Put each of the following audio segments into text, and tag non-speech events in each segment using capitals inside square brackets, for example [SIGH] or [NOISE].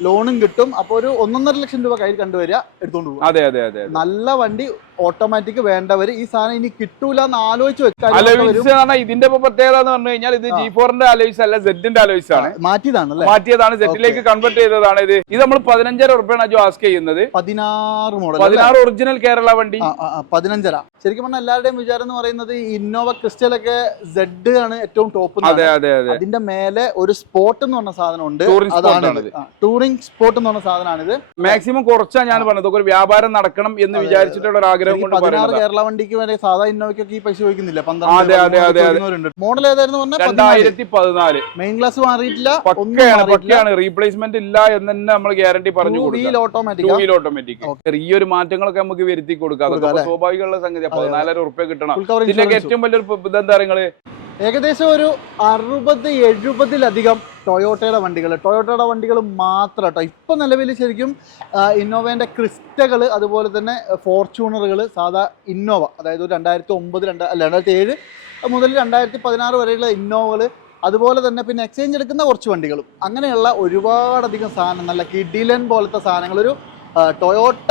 ലോണും കിട്ടും. അപ്പോൾ ഒരു ഒന്നൊന്നര ലക്ഷം രൂപ കയ്യിൽ കണ്ടുവരിക എടുത്തോണ്ട് പോകും അതെ അതെ അതെ നല്ല വണ്ടി ഓട്ടോമാറ്റിക് വേണ്ടവർ ഈ സാധനം ഇനി കിട്ടൂല എന്ന് ആലോചിച്ച് വെച്ചാൽ ഇതിന്റെ പ്രത്യേകത എന്ന് പറഞ്ഞു കഴിഞ്ഞാൽ ഇത് ജി ഫോറിന്റെ അലോയ്സ് അല്ല സെഡിന്റെ ആലോചിച്ചാണ് ആണ്. മാറ്റിയതാണല്ലേ? മാറ്റിയതാണ് സെറ്റിലേക്ക് കൺവേർട്ട് ചെയ്തതാണ് ഇത്. ഇത് നമ്മൾ പതിനഞ്ചര ഉറപ്പാണ് അജു ആസ്ക് ചെയ്യുന്നത്. പതിനാറ് മോഡൽ പതിനാറ് ഒറിജിനൽ കേരള വണ്ടി. പതിനഞ്ചര. ശരിക്കും പറഞ്ഞാൽ എല്ലാവരുടെയും വിചാരം എന്ന് പറയുന്നത് ഇന്നോവ ക്രിസ്റ്റൽ ഒക്കെ സെഡ് ആണ് ഏറ്റവും ടോപ്പ് അതെ അതെ അതെ. അതിന്റെ മേലെ ഒരു സ്പോട്ട് എന്ന് പറഞ്ഞ സാധനം ഉണ്ട്. ടൂറിംഗ് അതാണ് ആണിത്. ടൂറിംഗ് സ്പോട്ട് എന്ന് പറഞ്ഞ സാധനമാണിത് മാക്സിമം കുറച്ചാ ഞാൻ പറഞ്ഞത്. ഒരു വ്യാപാരം നടക്കണം എന്ന് വിചാരിച്ചിട്ടുള്ള ഒരു ആഗ്രഹം കൊണ്ട് പതിനാറ് കേരള വണ്ടിക്ക് വരെ സാധാ ഇന്നോവയ്ക്കൊക്കെ ഈ പൈസ ചോദിക്കുന്നില്ല. മോഡൽ ഏതായിരുന്നു പറഞ്ഞാൽ രണ്ടായിരത്തി പതിനാല്. മെയിൻ ക്ലാസ് മാറിയിട്ടില്ല പക്കയാണ് പക്കയാണ്. റീപ്ലേസ്മെന്റ് ഇല്ല എന്ന് തന്നെ നമ്മൾ ഗ്യാരണ്ടി പറഞ്ഞു ഓട്ടോമാറ്റിക് ഈ ഒരു മാറ്റങ്ങളൊക്കെ നമുക്ക് വരുത്തി കൊടുക്കാം. സ്വാഭാവികമുള്ള സംഗതി പതിനാലായിരം ഉറുപ്പ്യ കിട്ടണം. ഏറ്റവും വലിയൊരു ഇതെന്താ നിങ്ങൾ ഏകദേശം ഒരു അറുപത് എഴുപതിലധികം ടൊയോട്ടയുടെ വണ്ടികൾ. ടൊയോട്ടയുടെ വണ്ടികൾ മാത്രം കേട്ടോ. ഇപ്പം നിലവിൽ ശരിക്കും ഇന്നോവേന്റെ ക്രിസ്റ്റകൾ അതുപോലെ തന്നെ ഫോർച്യൂണറുകൾ സാധാ ഇന്നോവ അതായത് ഒരു രണ്ടായിരത്തി ഒമ്പത് രണ്ട് അല്ല രണ്ടായിരത്തി ഏഴ് മുതൽ രണ്ടായിരത്തി പതിനാറ് വരെയുള്ള ഇന്നോവകൾ അതുപോലെ തന്നെ പിന്നെ എക്സ്ചേഞ്ച് എടുക്കുന്ന കുറച്ച് വണ്ടികളും. അങ്ങനെയുള്ള ഒരുപാടധികം സാധനം നല്ല കിഡിലൻ പോലത്തെ സാധനങ്ങൾ. ഒരു ടൊയോട്ട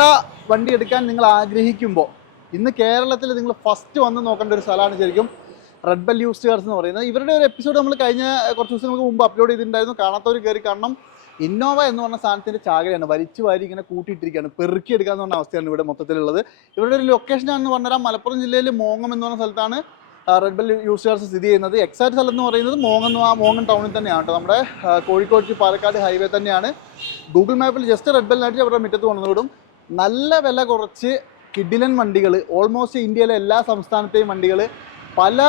വണ്ടി എടുക്കാൻ നിങ്ങൾ ആഗ്രഹിക്കുമ്പോൾ ഇന്ന് കേരളത്തിൽ നിങ്ങൾ ഫസ്റ്റ് വന്ന് നോക്കേണ്ട ഒരു സ്ഥലമാണ് ശരിക്കും റെഡ് ബെൽ യൂസ് കാർസ് എന്ന് പറയുന്നത്. ഇവരുടെ ഒരു എപ്പിസോഡ് നമ്മൾ കഴിഞ്ഞ കുറച്ച് ദിവസങ്ങൾക്ക് മുമ്പ് അപ്ലോഡ് ചെയ്തിട്ടുണ്ടായിരുന്നു. കാണാത്തവർ കയറി കാണണം. ഇന്നോവ എന്ന് പറഞ്ഞ സാധനത്തിന്റെ ചാകരയാണ്. വലിച്ചു വാരി ഇങ്ങനെ കൂട്ടിയിട്ടിരിക്കുകയാണ്. പെറുക്കി എടുക്കാന്ന് പറഞ്ഞ അവസ്ഥയാണ് ഇവിടെ മൊത്തത്തിലുള്ളത്. ഇവരുടെ ഒരു ലൊക്കേഷൻ ആണെന്ന് പറഞ്ഞാൽ മലപ്പുറം ജില്ലയിൽ മോങ്ങം എന്ന് പറഞ്ഞ സ്ഥലത്താണ് റെഡ് ബെൽ യൂസ് കാർസ് സ്ഥിതി ചെയ്യുന്നത്. എക്സാക്ട് സ്ഥലം എന്ന് പറയുന്നത് മോങ്ങം ആ മോങ്ങം ടൗണിൽ തന്നെയാണ് കേട്ടോ. നമ്മുടെ കോഴിക്കോട് ടു പാലക്കാട് ഹൈവേ തന്നെയാണ്. ഗൂഗിൾ മാപ്പിൽ ജസ്റ്റ് റെഡ് ബെൽ നാട്ടി അവരുടെ മുറ്റത്ത് കൊണ്ടുവിടും നല്ല വില കുറച്ച് കിഡിലൻ വണ്ടികൾ ഓൾമോസ്റ്റ് ഇന്ത്യയിലെ എല്ലാ സംസ്ഥാനത്തെയും വണ്ടികൾ പല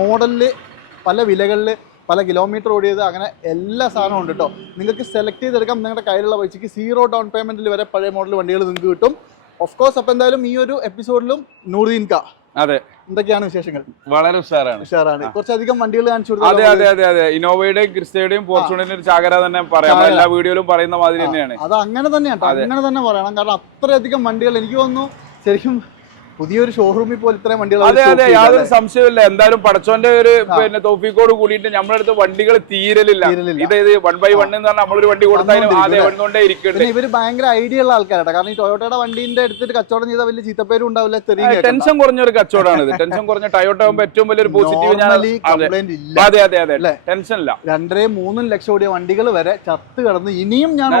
മോഡലിൽ പല വിലകളിൽ പല കിലോമീറ്റർ ഓടിയത് അങ്ങനെ എല്ലാ സാധനവും ഉണ്ട് കേട്ടോ നിങ്ങൾക്ക് സെലക്ട് ചെയ്തെടുക്കാം. നിങ്ങളുടെ കയ്യിലുള്ള പൈസയ്ക്ക് സീറോ ഡൗൺ പേയ്മെന്റിൽ വരെ പഴയ മോഡൽ വണ്ടികൾ നിങ്ങൾക്ക് കിട്ടും. ഓഫ് കോഴ്സ് അപ്പോൾ എന്തായാലും ഈ ഒരു എപ്പിസോഡിലും നൂറുദീൻ കാ. അതെ. എന്തൊക്കെയാണ് വിശേഷങ്ങൾ? വളരെ ഉഷാറാണ്. ഉഷാറാണ്. കുറച്ചധികം വണ്ടികൾ കാണിച്ചു അതെ അതെ അതെ അതെ. ഇന്നോവയുടെയും ക്രിസ്റ്റയുടെയും ഫോർച്യൂണിന്റെ ഒരു ചാകര തന്നെ പറയാം. എല്ലാ വീഡിയോയിലും പറയുന്ന മാതിരി തന്നെയാണ്. അത് അങ്ങനെ തന്നെയാണ്. അങ്ങനെ തന്നെ പറയണം. കാരണം അത്രയധികം വണ്ടികൾ എനിക്ക് തോന്നുന്നു ശരിക്കും പുതിയൊരു ഷോറൂമിൽ പോലെ ഇത്രയും വണ്ടികൾ അതെ അതെ യാതൊരു സംശയമില്ല എന്തായാലും പടച്ചോന്റെ ഒരു പിന്നെ തോഫിക്കോട് കൂടിയിട്ട് നമ്മുടെ അടുത്ത് വണ്ടികൾ തീരലില്ല. ഇത് ഇത് വൺ ബൈ വൺ എന്ന് പറഞ്ഞാൽ നമ്മളൊരു വണ്ടി കൊടുത്താലും ആദ്യം വന്നുകൊണ്ടേ ഇവർ ഭയങ്കര ഐഡിയ ഉള്ള ആൾക്കാരാണ്. കാരണം ഈ ടൊയോട്ടയുടെ വണ്ടിന്റെ എടുത്തിട്ട് കച്ചവടം ചെയ്താൽ വലിയ ചീത്തപ്പേരും ഉണ്ടാവില്ല ചെറിയ. ടെൻഷൻ [LAUGHS] കുറഞ്ഞ ഒരു കച്ചവടമാണ് ഇത് ടെൻഷൻ കുറഞ്ഞ ടൊയോട്ട ആകുമ്പോൾ ഏറ്റവും വലിയൊരു പോസിറ്റീവ് ഞാൻ അതെ. അതെ അതെ? ടെൻഷൻ ഇല്ല. രണ്ടര മൂന്നും ലക്ഷം ഓടിയ വണ്ടികൾ വരെ ചത്ത് കിടന്ന് ഇനിയും ഞാൻ.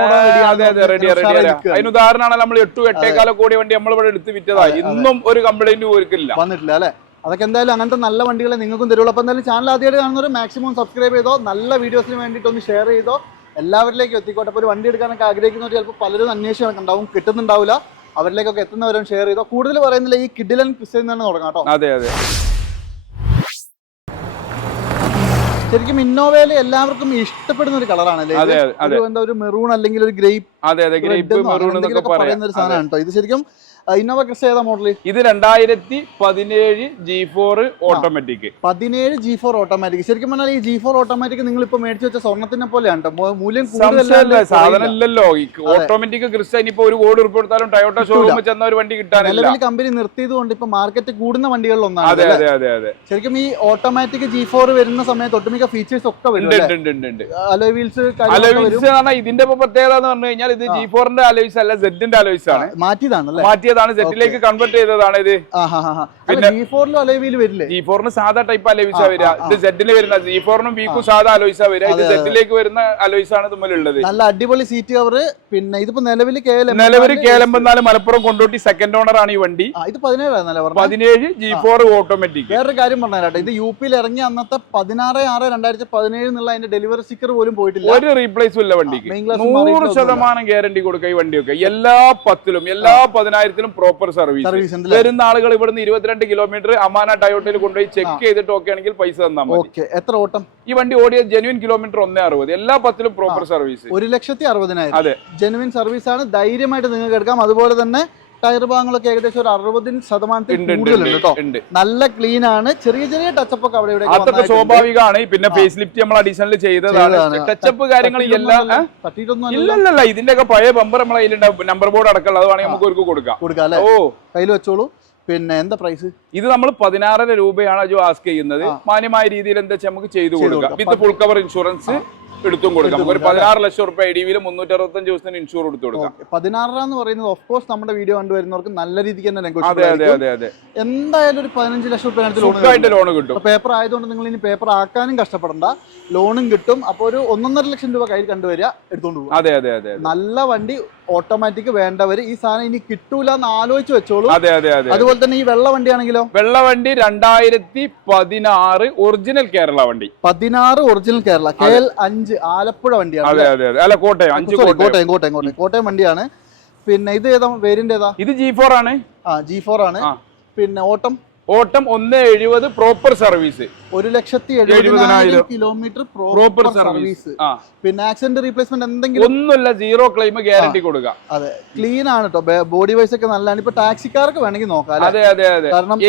അതിന് ഉദാഹരണമാണ് നമ്മൾ എട്ടു എട്ടേക്കാല കോടി വണ്ടി നമ്മൾ ഇവിടെ എടുത്ത് വിറ്റതായി ഇന്നും ഒരു കംപ്ലൈന്റ് ഓർക്കില്ല. വന്നിട്ടില്ല അല്ലെ? അതൊക്കെ എന്തായാലും അങ്ങനത്തെ നല്ല വണ്ടികളെ നിങ്ങൾക്കും തരുള്ളൂ. അപ്പോൾ എന്തായാലും ചാനൽ ആദ്യമായിട്ട് കാണുന്നവർ മാക്സിമം സബ്സ്ക്രൈബ് ചെയ്തോ നല്ല വീഡിയോസിന് വേണ്ടിയിട്ട് ഒന്ന് ഷെയർ ചെയ്തോ എല്ലാവരിലേക്കും എത്തിക്കോട്ടെ. അപ്പോൾ ഒരു വണ്ടി എടുക്കാനൊക്കെ ആഗ്രഹിക്കുന്നവർ ചിലപ്പോൾ പലരും അന്വേഷണം ഉണ്ടാവും കിട്ടുന്നുണ്ടാവില്ല. അവരിലേക്കൊക്കെ എത്തുന്നവരും ഷെയർ ചെയ്തോ. കൂടുതൽ പറയുന്നില്ല ഈ കിഡിലൻ ക്രിസ്ത്യൻ തന്നെ തുടങ്ങാം കേട്ടോ. അതെ അതെ. ശരിക്കും ഇന്നോവയിൽ എല്ലാവർക്കും ഇഷ്ടപ്പെടുന്ന ഒരു അതെ. എന്താ ഒരു മെറൂൺ അല്ലെങ്കിൽ ഒരു ഗ്രേപ്പ് അതെ അതെ. ഗ്രേപ്പ് മെറൂൺ എന്നൊക്കെ പറയുന്ന ഒരു സാധനമാണ് കേട്ടോ. ഇത് ശരിക്കും ഇന്നോവ ക്രിസ്റ്റ ഏതാ മോഡൽ ഇത് രണ്ടായിരത്തി പതിനേഴ് ജി ഫോർ ഓട്ടോമാറ്റിക് പതിനേഴ് ജി ഫോർ ഓട്ടോമാറ്റിക് ശരിക്കും പറഞ്ഞാൽ ഈ ജി ഫോർ ഓട്ടോമാറ്റിക് നിങ്ങൾ ഇപ്പൊ മേടിച്ചു വെച്ച സ്വർണത്തിനെ പോലെയാണ്. മൂല്യം സാധനമല്ലല്ലോ. സാധനം. ഇല്ലല്ലോ ഓട്ടോമാറ്റിക് ക്രിസ്റ്റ ഇനിയിപ്പോ ഒരു കോടി ഉറുപ്പ് കൊടുത്താലും ടയോട്ട ഷോറൂമിൽ ചെന്ന ഒരു വണ്ടി കിട്ടാനില്ല. നിലവിൽ കമ്പനി നിർത്തിയത് കൊണ്ട് ഇപ്പൊ മാർക്കറ്റ് കൂടുന്ന വണ്ടികളിൽ അതെ ഒന്നാണ് അതെ അതെ അതെ. ശരിക്കും ഈ ഓട്ടോമാറ്റിക് ജി ഫോർ വരുന്ന സമയത്ത് ഒട്ടുമിക്ക ഫീച്ചേഴ്സ് ഒക്കെ വരുന്നുണ്ട് ഉണ്ട് ഉണ്ട് ഉണ്ട് ഉണ്ട്. അലോയ് വീൽസ് അലോയ്സ് പറഞ്ഞാൽ ഇതിന്റെ പ്രത്യേകത എന്ന് പറഞ്ഞു കഴിഞ്ഞാൽ ഇത് ജി ഫോറിന്റെ അലോയിസ് അല്ല സെഡിന്റെ അലോയിസ് ആണ്. മാറ്റിയതാണ് അല്ലേ മാറ്റിയതാണ് സെറ്റിലേക്ക് കൺവേർട്ട് ചെയ്തതാണ് ഇത്. പിന്നെ ജി ഫോറിന് സാധാ ടൈപ്പ് അലോയ്സ വരിക. ഇത് സെറ്റിന് വരുന്ന ജി ഫോറിനും വീക്കും സാധാ അലോയിസാ വരിക. ഇത് സെറ്റിലേക്ക് വരുന്ന അലോയിസാണ് ആണ് തമ്മിലുള്ളത്. നല്ല അടിപൊളി സീറ്റ് കവർ പിന്നെ ഇതിപ്പോ നിലവിൽ നിലവിൽ കേലമ്പന്നാൽ മലപ്പുറം കൊണ്ടോട്ടി സെക്കൻഡ് ഓണർ ആണ് ഈ വണ്ടി. ഇത് പറഞ്ഞത് പതിനേഴ് ജി ഫോർ ഓട്ടോമാറ്റിക് വേറൊരു കാര്യം പറഞ്ഞുതരാട്ടെ ഇത് യു പിയിൽ ഇറങ്ങിയ അന്നത്തെ പതിനാറ് ആറ് രണ്ടായിരത്തി പതിനേഴ് എന്നുള്ള അതിന്റെ ഡെലിവറി സ്റ്റിക്കർ പോലും പോയിട്ടില്ല. ഒരു റീപ്ലേസും ഇല്ല വണ്ടിക്ക്. നൂറ്. ശതമാനം ഗ്യാരണ്ടി കൊടുക്കുക ഈ വണ്ടിയൊക്കെ. എല്ലാ പത്തിലും എല്ലാ പതിനായിരത്തിലും പ്രോപ്പർ സർവീസ് വരുന്ന ആളുകൾ ഇവിടുന്ന് ഇരുപത്തിരണ്ട് കിലോമീറ്റർ അമാന ടയോട്ടയിൽ കൊണ്ടുപോയി ചെക്ക് ചെയ്തിട്ട് ഒക്കെ ആണെങ്കിൽ പൈസ തന്നാൽ മതി. ഓക്കെ എത്ര ഓട്ടം? ഈ വണ്ടി ഓടിയ ജെനുവിൻ കിലോമീറ്റർ ഒന്നേ അറുപത്. എല്ലാ പത്തിലും പ്രോപ്പർ സർവീസ് ഒരു ലക്ഷത്തി അറുപതിനായിരം. അതെ. ജെനുവിൻ സർവീസ് ആണ്. ധൈര്യമായിട്ട് നിങ്ങൾക്ക് എടുക്കാം. അതുപോലെ തന്നെ ടയർ ഭാഗങ്ങളൊക്കെ ഏകദേശം ഒരു അറുപതിന് ശതമാനത്തിൽ കൂടുതലുണ്ട് കേട്ടോ. നല്ല ക്ലീൻ ആണ്. ചെറിയ ചെറിയ ടച്ചപ്പ് ഒക്കെ അവിടെ ഇവിടെ അതൊക്കെ സ്വാഭാവികമാണ്. പിന്നെ ഫേസ് ലിഫ്റ്റ് നമ്മൾ അഡീഷണൽ ചെയ്തതാണ്. ടച്ചപ്പ് കാര്യങ്ങൾ എല്ലാം ഇതിന്റെ ഒക്കെ പഴയ ബമ്പർ നമ്മളെ കയ്യിലുണ്ടാവും നമ്പർ ബോർഡ് അടക്കമുള്ള അത് വേണമെങ്കിൽ നമുക്ക് ഒരു കൊടുക്കാം. കൊടുക്കാം അല്ലെ? ഓ. കയ്യിൽ വെച്ചോളൂ. പിന്നെ എന്താ പ്രൈസ് ഇത് നമ്മൾ പതിനാറര രൂപയാണ് അജു ആസ്ക് ചെയ്യുന്നത്. മാന്യമായ രീതിയിൽ എന്താ വെച്ചാൽ നമുക്ക് ചെയ്തു കൊടുക്കാം. വിത്ത് ഫുൾ കവർ ഇൻഷുറൻസ് എടുത്തും കൊടുക്കാം. ഒരു പതിനാറ് ലക്ഷം റുപ്യ ഐ ഡി വിയിൽ മുന്നൂറ്റി അറുപത്തഞ്ച് ദിവസത്തിന് ഇൻഷൂർ എടുത്തു കൊടുക്കാം. പതിനാറ് എന്ന് പറയുന്നത് ഓഫ് കോഴ്സ് നമ്മുടെ വീഡിയോ കണ്ടുവരുന്നവർക്ക് നല്ല രീതിക്ക് തന്നെ അതെ അതെ അതെ അതെ. എന്തായാലും ഒരു പതിനഞ്ച് ലക്ഷം റുപ്യ ലോൺ കിട്ടും. പേപ്പർ ആയതുകൊണ്ട് നിങ്ങൾ ഇനി പേപ്പർ ആക്കാനും കഷ്ടപ്പെടണ്ട. ലോണും കിട്ടും. അപ്പോൾ ഒരു ഒന്നൊന്നര ലക്ഷം രൂപ കയ്യിൽ കണ്ടുവരിക എടുത്തോണ്ട് പോകും അതെ അതെ അതെ. നല്ല വണ്ടി ഓട്ടോമാറ്റിക് വേണ്ടവർ ഈ സാധനം ഇനി കിട്ടൂല എന്ന് ആലോചിച്ച് വെച്ചോളൂ. അതെ അതെ അതെ അതുപോലെ തന്നെ ഈ വെള്ള വണ്ടിയാണെങ്കിലോ വെള്ളവണ്ടി രണ്ടായിരത്തി പതിനാറ് ഒറിജിനൽ കേരള വണ്ടി. പതിനാറ് ഒറിജിനൽ കേരള. കെ എൽ അഞ്ച് ആലപ്പുഴ വണ്ടിയാണ് അതെ അതെ അതെ. അല്ല കോട്ടയം അഞ്ച് കോട്ടയം. കോട്ടയം കോട്ടയം കോട്ടയം. വണ്ടിയാണ്. പിന്നെ ഇത് ഏതാ? വേരിന്റെ ഏതാ? ഇത് ജി ഫോർ ആണ്. ആ ജി ഫോർ ആണ്. പിന്നെ ഓട്ടം? ഓട്ടം ഒന്ന് എഴുപത് പ്രോപ്പർ സർവീസ് ഒരു ലക്ഷത്തി എഴുപതിനായിരം കിലോമീറ്റർ പ്രോപ്പർ സർവീസ് പിന്നെ ആക്സിഡന്റ് റീപ്ലേസ്മെന്റ് എന്തെങ്കിലും? ഒന്നുമില്ല സീറോ ക്ലെയിം ഗ്യാരണ്ടി കൊടുക്കുക. അതെ. ക്ലീൻ ആണ് കേട്ടോ ബോഡി വൈസ് ഒക്കെ നല്ലതാണ്. ഇപ്പൊ ടാക്സിക്കാർക്ക് വേണമെങ്കിൽ നോക്കാം അതെ അതെ അതെ. കാരണം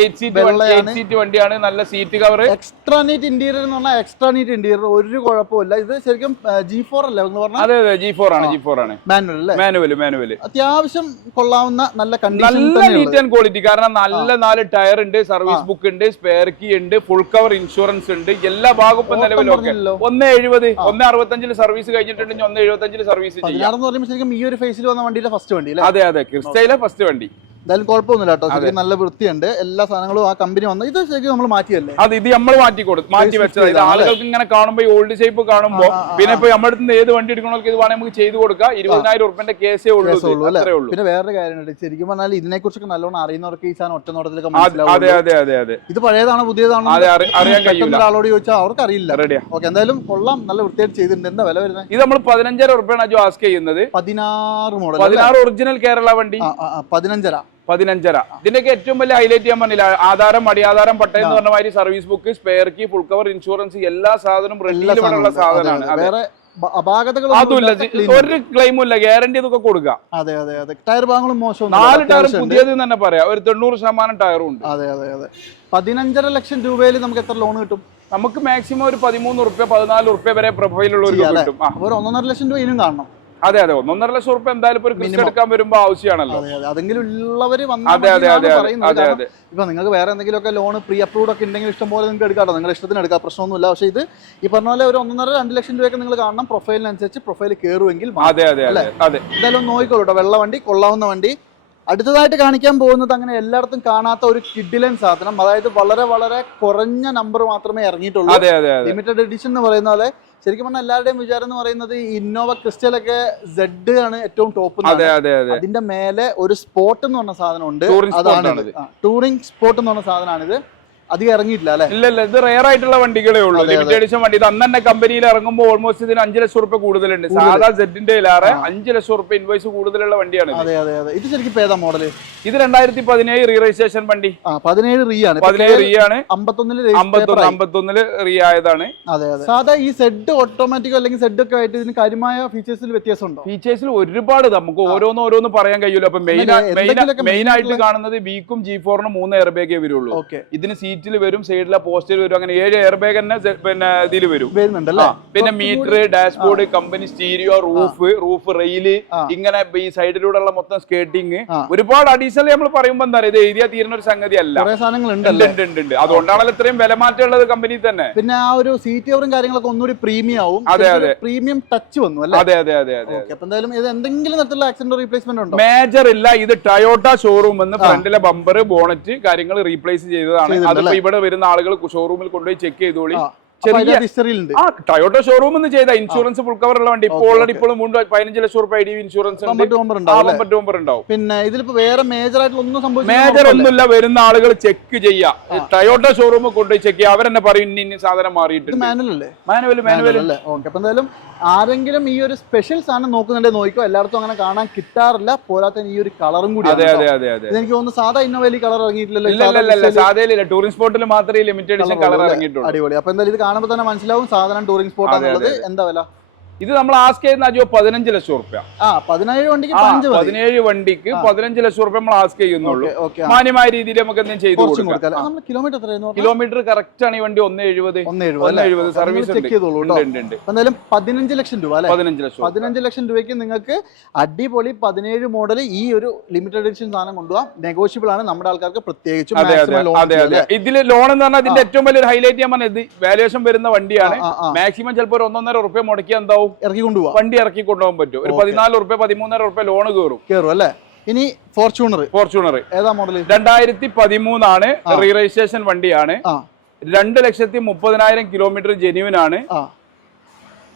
സീറ്റ് വണ്ടിയാണ് നല്ല seat cover extra neat interior എന്ന് പറഞ്ഞാൽ എക്സ്ട്രാ നീറ്റ് ഇന്റീരിയർ ഒരു കുഴപ്പമില്ല ഇത് ശരിക്കും ജി ഫോർ അല്ലേ എന്ന് പറഞ്ഞാൽ അതെ അതെ ജി ഫോർ ആണ് ജി ഫോർ ആണ്. മാനുവൽ അല്ലേ? മാനുവൽ മാനുവൽ അത്യാവശ്യം കൊള്ളാവുന്ന നല്ല കണ്ടീഷൻ നല്ല നീറ്റ് ആൻഡ് ക്വാളിറ്റി കാരണം നല്ല നാല് ടയർ ഉണ്ട് സർവീസ് ബുക്ക് ഉണ്ട് സ്പെയർ കീ ഉണ്ട് ഫുൾ കവർ ഇൻഷുറൻസ് ഉണ്ട് എല്ലാ ഭാഗവും ഇപ്പൊ നിലവിലൊക്കെ. ഒന്ന് എഴുപത് ഒന്ന് അറുപത്തഞ്ചിൽ സർവീസ് കഴിഞ്ഞിട്ടുണ്ടെങ്കിൽ ഒന്ന് എഴുപത്തഞ്ചിൽ സർവീസ് ചെയ്യാം. ഈ ഒരു ഫേസിൽ വന്ന വണ്ടിയിലെ ഫസ്റ്റ് വണ്ടി അതെ അതെ ക്രിസ്റ്റയിലെ ഫസ്റ്റ് വണ്ടി. എന്തായാലും കുഴപ്പമൊന്നുമില്ല കേട്ടോ. ശരിക്കും നല്ല വൃത്തിയുണ്ട്. എല്ലാ സാധനങ്ങളും ആ കമ്പനി വന്ന ഇത് ശരിക്കും നമ്മൾ മാറ്റിയല്ലേ അത് ഇത് നമ്മൾ മാറ്റി കൊടുത്തു മാറ്റി വെച്ചത്. ഇത് ആളുകൾക്ക് ഇങ്ങനെ കാണുമ്പോൾ ഈ ഓൾഡ് ഷേപ്പ് കാണുമ്പോൾ പിന്നെ ഇപ്പൊ നമ്മുടെ അടുത്ത് ഏത് വണ്ടി എടുക്കണമെങ്കിൽ ഇത് വേണമെങ്കിൽ നമുക്ക് ചെയ്തു കൊടുക്കാം. ഇരുപതിനായിരം ഉറുപ്പിന്റെ കേസേ ഉള്ളൂ? അത്രേ ഉള്ളൂ. പിന്നെ വേറൊരു കാര്യമുണ്ട്. ശരിക്കും പറഞ്ഞാൽ ഇതിനെ കുറിച്ചൊക്കെ നല്ലോണം അറിയുന്നവർക്ക് ഈ സാധനം ഒറ്റ നോട്ടത്തിലൊക്കെ മനസ്സിലാവും ഇത് പഴയതാണോ പുതിയതാണോ ഒരാളോട് ചോദിച്ചാൽ അവർക്ക് അറിയില്ല. ഓക്കെ എന്തായാലും കൊള്ളാം. നല്ല വൃത്തിയായിട്ട് ചെയ്തിട്ടുണ്ട്. എന്താ വില വരുന്നത് ഇത് നമ്മൾ പതിനഞ്ചര ഉറുപ്പിയാണ് ആസ്ക് ചെയ്യുന്നത്. പതിനാറ് മോഡൽ പതിനാറ് ഒറിജിനൽ കേരള വണ്ടി. പതിനഞ്ചര. പതിനഞ്ചര. ഇതിന്റെയൊക്കെ ഏറ്റവും വലിയ ഹൈലൈറ്റ് ചെയ്യാൻ പറഞ്ഞില്ല ആധാരം അടിയാധാരം പട്ടയം എന്ന് പറഞ്ഞ മാതിരി service book spare key full cover insurance എല്ലാ സാധനവും റെഡിയിൽ സാധനമാണ്. വേറെ ഒരു ക്ലെയിമും ഇല്ല. ഗ്യാരണ്ടി ഇതൊക്കെ കൊടുക്കാം അതെ അതെ അതെ. ടയർ ഭാഗങ്ങളും മോശം നാല് ടയർ പുതിയത് തന്നെ പറയാം. ഒരു തൊണ്ണൂറ് ശതമാനം ടയറും ഉണ്ട്. അതെ അതെ അതെ. പതിനഞ്ചര ലക്ഷം രൂപയിൽ നമുക്ക് എത്ര ലോൺ കിട്ടും? നമുക്ക് മാക്സിമം ഒരു പതിമൂന്ന് റുപ്യ പതിനാല് റുപ്യ വരെ പ്രൊഫൈലുള്ള കിട്ടും. ഒരു ഒന്നൊന്നര ലക്ഷം രൂപ ഇനിയും കാണണം. അതെ അതെ. ഒന്നൊന്നര ലക്ഷം റുപ്യ എന്തായാലും ഒരു ക്രിസ്റ്റ് എടുക്കാൻ വരുമ്പോ ആവശ്യമാണല്ലോ. അതെ അതെ. അതെങ്കിലും ഉള്ളവര് അതെ വന്നാൽ അതെ അതെ അതെ പറയുന്നത്. അതെ ഇപ്പൊ നിങ്ങൾക്ക് വേറെ എന്തെങ്കിലുമൊക്കെ ലോൺ പ്രീ അപ്രൂവ് ഒക്കെ ഉണ്ടെങ്കിൽ ഇഷ്ടം പോലെ നിങ്ങൾക്ക് എടുക്കാട്ടോ നിങ്ങളുടെ ഇഷ്ടത്തിന് എടുക്കാം. പ്രശ്നമൊന്നുമില്ല. പക്ഷേ ഇത് ഈ പറഞ്ഞ പോലെ ഒരു ഒന്നര രണ്ട് ലക്ഷം രൂപയൊക്കെ നിങ്ങൾ കാണണം. പ്രൊഫൈലിനനുസരിച്ച് പ്രൊഫൈൽ കയറുമെങ്കിൽ അതെ അതെ അതെ അതെ. എന്തായാലും നോക്കിക്കോളൂ കേട്ടോ. വെള്ള വണ്ടി കൊള്ളാവുന്ന വണ്ടി. അടുത്തതായിട്ട് കാണിക്കാൻ പോകുന്നത് അങ്ങനെ എല്ലായിടത്തും കാണാത്ത ഒരു കിഡിലൻ സാധനം. അതായത് വളരെ വളരെ കുറഞ്ഞ നമ്പർ മാത്രമേ ഇറങ്ങിയിട്ടുള്ളൂ. ലിമിറ്റഡ് എഡിഷൻ എന്ന് പറയുന്ന പോലെ ശരിക്കും പറഞ്ഞാൽ എല്ലാവരുടെയും വിചാരം എന്ന് പറയുന്നത് ഇന്നോവ ക്രിസ്റ്റൽ ഒക്കെ സെഡ് ആണ് ഏറ്റവും ടോപ്പ് അതെ അതെ അതെ. അതിന്റെ മേലെ ഒരു സ്പോട്ട് എന്ന് പറഞ്ഞ സാധനം ഉണ്ട് അതാണ് ടൂറിംഗ് സ്പോട്ട് എന്ന് പറഞ്ഞ സാധനമാണിത്. അധികം ഇറങ്ങിയിട്ടില്ല അല്ലെ? ഇല്ല ഇല്ല ഇത് റെയർ ആയിട്ടുള്ള വണ്ടികളേ ഉള്ളൂ. ലിമിറ്റഡ് എഡിഷൻ വണ്ടി. ഇത് അന്ന് തന്നെ കമ്പനിയിൽ ഇറങ്ങുമ്പോൾ ഓൾമോസ്റ്റ് ഇതിന് അഞ്ച് ലക്ഷം റുപ്യ കൂടുതലുണ്ട്. സാധാ സെറ്റിന്റെ ലേറെ അഞ്ച് ലക്ഷം റുപ്യ ഇൻവോയ്സ് കൂടുതലുള്ള വണ്ടിയാണ് ഇത്. അതെ അതെ അതെ. ഇത് ശരിക്കും ഏതാ മോഡൽ ഇത് രണ്ടായിരത്തി പതിനേഴ് റീ രജിസ്ട്രേഷൻ വണ്ടി പതിനേഴ് റീ ആണ്. പതിനേഴ് റീ ആണ്. അമ്പത്തൊന്നിൽ അമ്പത്തൊന്ന് അമ്പത്തൊന്നിൽ റീ ആയതാണ്. അതെ അതെ. സാധാ ഈ സെഡ് ഓട്ടോമാറ്റിക്കോ അല്ലെങ്കിൽ സെഡ് ഒക്കെ ആയിട്ട് ഇതിന് കാര്യമായ ഫീച്ചേഴ്സിൽ വ്യത്യാസമുണ്ടോ? ഫീച്ചേഴ്സിൽ ഒരുപാട് നമുക്ക് ഓരോന്ന് ഓരോന്ന് പറയാൻ കഴിയൂല. അപ്പൊ മെയിൻ മെയിൻ ആയിട്ട് കാണുന്നത് ബീക്കും ജി ഫോറിനും മൂന്ന് എയർ ബാഗേ വരുള്ളൂ. ഇതിന് ഇതിന് സീറ്റിൽ വരും സൈഡിലെ പോസ്റ്റിൽ വരും അങ്ങനെ ഏഴ് എയർ ബാഗ് തന്നെ പിന്നെ ഇതിൽ വരും. വരുന്നുണ്ടല്ലേ? പിന്നെ meter dashboard company stereo roof roof rail ഇങ്ങനെ ഈ സൈഡിലൂടെ ഉള്ള മൊത്തം സ്കേട്ടിങ് ഒരുപാട് അഡീഷണൽ നമ്മൾ പറയുമ്പോൾ എന്താ പറയുക ഇത് എഴുതിയാൽ തീരുന്ന ഒരു സംഗതി അല്ല ഉണ്ട് അതുകൊണ്ടാണല്ലോ ഇത്രയും വില ഉള്ളത് കമ്പനി തന്നെ. പിന്നെ ആ ഒരു സീറ്റ് കവറും കാര്യങ്ങളൊക്കെ ഒന്നുകൂടി പ്രീമിയം ആവും. അതെ, അതെ. പ്രീമിയം ടച്ച് വന്നു അല്ലേ? അതെ അതെ അതെ അതെ എന്തായാലും ഇത് എന്തെങ്കിലും തരത്തിലുള്ള ആക്സിഡന്റ് റീപ്ലേസ്മെന്റ് ഉണ്ടോ? മേജർ ഇല്ല. ഇത് ടയോട്ട ഷോറൂം എന്ന് ഫ്രണ്ടിലെ ബമ്പർ ബോണറ്റ് കാര്യങ്ങൾ റീപ്ലേസ് ചെയ്തതാണ്. അതിപ്പോ ഇവിടെ വരുന്ന ആളുകൾ ഷോറൂമിൽ കൊണ്ടുപോയി ചെക്ക് ചെയ്തോളി. ആ, ടയോട്ട ഷോറൂം എന്ന് ചെയ്ത ഇൻഷുറൻസ് ഫുൾ കവർ ഉള്ള വണ്ടി. ഇപ്പോൾ ഓൾറെഡി ഇപ്പോഴും പതിനഞ്ച് ലക്ഷം റുപ്യ ഐ ഇൻഷുറൻസ് ഉണ്ടാവും പിന്നെ ഇതിലിപ്പോ വേറെ മേജർ ആയിട്ടുള്ള ഒന്നും മേജർ ഒന്നുമില്ല. വരുന്ന ആളുകൾ ചെക്ക് ചെയ്യുക ടയോട്ട ഷോറൂം കൊണ്ടുപോയി ചെക്ക് ചെയ്യുക അവരെന്നെ പറയും ഇന്ന സാധനം മാറിയിട്ടുണ്ട്. മാനുവൽ അല്ലേ? മാനുവൽ മാനുവൽ അല്ലേ? ഓക്കെ അപ്പൊ എന്തായാലും ആരെങ്കിലും ഈ ഒരു സ്പെഷ്യൽ സാധനം നോക്കുന്നുണ്ടെങ്കിൽ നോക്കിക്കോ. എല്ലായിടത്തും അങ്ങനെ കാണാൻ കിട്ടാറില്ല. പോരാത്ത ഈ ഒരു കളറും കൂടി അതെ അതെ അതെ അതെ. എനിക്ക് തോന്നുന്നു സാധാ ഇന്നോവയിൽ കളർ ഇറങ്ങിയിട്ടില്ലല്ലോ. ടൂറിസ്റ്റ് സ്പോട്ടിൽ മാത്രമേ ലിമിറ്റഡ് കളർ ഇറങ്ങിയിട്ടുള്ളൂ. അടിപൊളി. അപ്പൊ എന്തായാലും ഇത് കാണുമ്പോൾ തന്നെ മനസ്സിലാവും സാധനം ടൂറിംഗ് സ്പോട്ട് ആണുള്ളത് എന്താ വില? ഇത് നമ്മൾ ആസ്ക് ചെയ്യുന്ന അജോ പതിനഞ്ച് ലക്ഷം റുപ്യ പതിനേഴ് വണ്ടിക്ക് പതിനേഴ് വണ്ടിക്ക് പതിനഞ്ച് ലക്ഷം റുപ്യ നമ്മൾ ആസ്ക് ചെയ്യുന്നുള്ളൂ. മാന്യമായ രീതിയിൽ നമുക്ക് എന്തെങ്കിലും ചെയ്തു കൊടുക്കാം. കിലോമീറ്റർ? കിലോമീറ്റർ കറക്റ്റ് ആണ് ഈ വണ്ടി ഒന്ന് എഴുപത് ഒന്ന് എഴുപത് സർവീസ് എന്തായാലും പതിനഞ്ച് ലക്ഷം രൂപ പതിനഞ്ച് ലക്ഷം പതിനഞ്ച് ലക്ഷം രൂപയ്ക്ക് നിങ്ങൾക്ക് അടിപൊളി പതിനേഴ് മോഡൽ ഈ ഒരു ലിമിറ്റഡ് എഡിഷൻ സാധനം കൊണ്ടുപോകാം നെഗോഷ്യബിൾ ആണ്. നമ്മുടെ ആൾക്കാർക്ക് പ്രത്യേകിച്ച്? ഇതിൽ ലോൺ എന്ന് പറഞ്ഞാൽ ഇതിന്റെ ഏറ്റവും വലിയ ഹൈലൈറ്റ് ഞാൻ പറഞ്ഞത് വാല്യുവേഷൻ വരുന്ന വണ്ടിയാണ്. മാക്സിമം ചിലപ്പോൾ ഒരു ഒന്നൊന്നര റുപ്യ മുടക്കിയാൽ എന്താവും? ഇറക്കി കൊണ്ടുപോകാം വണ്ടി ഇറക്കി കൊണ്ടുപോകാൻ പറ്റും. ഒരു പതിനാല് റുപ്യ പതിമൂന്നര റുപ്യ ലോൺ കയറും. കയറും അല്ലേ? ഇനി ഫോർച്യൂണർ ഫോർച്യൂണർ ഏതാ മോഡൽ രണ്ടായിരത്തി പതിമൂന്നാണ് റീ രജിസ്ട്രേഷൻ വണ്ടിയാണ്. രണ്ട് ലക്ഷത്തി മുപ്പതിനായിരം കിലോമീറ്റർ ജെന്യൂൻ ആണ്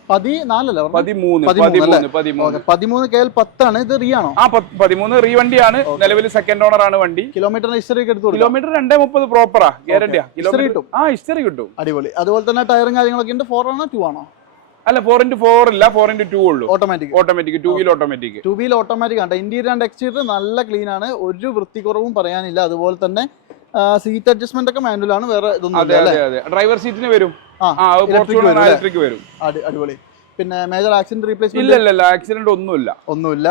പതിനാലല്ലേ പറഞ്ഞത്? പതിമൂന്ന് പതിമൂന്ന് പതിമൂന്ന് അല്ലേ? പതിമൂന്ന് കെ എൽ പത്താണ്. ഇത് റീ ആണോ ആ പത്ത് പതിമൂന്ന് റീ വണ്ടിയാണ്. നിലവിൽ സെക്കൻഡ് ഓണർ ആണ് വണ്ടി. കിലോമീറ്റർ ഹിസ്റ്ററി എടുത്തു കിലോമീറ്റർ രണ്ടേ മുപ്പത് പ്രോപ്പറാ ഗ്യാരണ്ടിയാ കിലോമീറ്റർ കിട്ടും. ആ ഹിസ്റ്ററി കിട്ടും. അടിപൊളി. അതുപോലെ തന്നെ ടയറും കാര്യങ്ങളൊക്കെ ഉണ്ട്. ഫോർ ആണോ? ടു ആണോ? അല്ല ഫോർ ഇന്റു ഫോർ ഇല്ല ഫോർ ഇന്റു ടു ഉള്ളൂ. Automatic automatic two wheel automatic two wheel automatic ആണ്. ഇന്റീരിയർ ആൻഡ് എക്സ്റ്റീരിയർ നല്ല ക്ലീൻ ആണ്. ഒരു വൃത്തിക്കുറവും പറയാനില്ല. അതുപോലെ തന്നെ സീറ്റ് അഡ്ജസ്റ്റ്മെന്റ് ഒക്കെ മാനുവൽ ആണ്. വേറെ ഇതൊന്നും ഡ്രൈവർ സീറ്റിന് വരും? ഇലക്ട്രിക് വരും അടിപൊളി. പിന്നെ മേജർ ആക്സിഡന്റ് റീപ്ലേസ്മെന്റ് ഇല്ല ഇല്ല ആക്സിഡന്റ് ഒന്നുമില്ല. ഒന്നുമില്ല.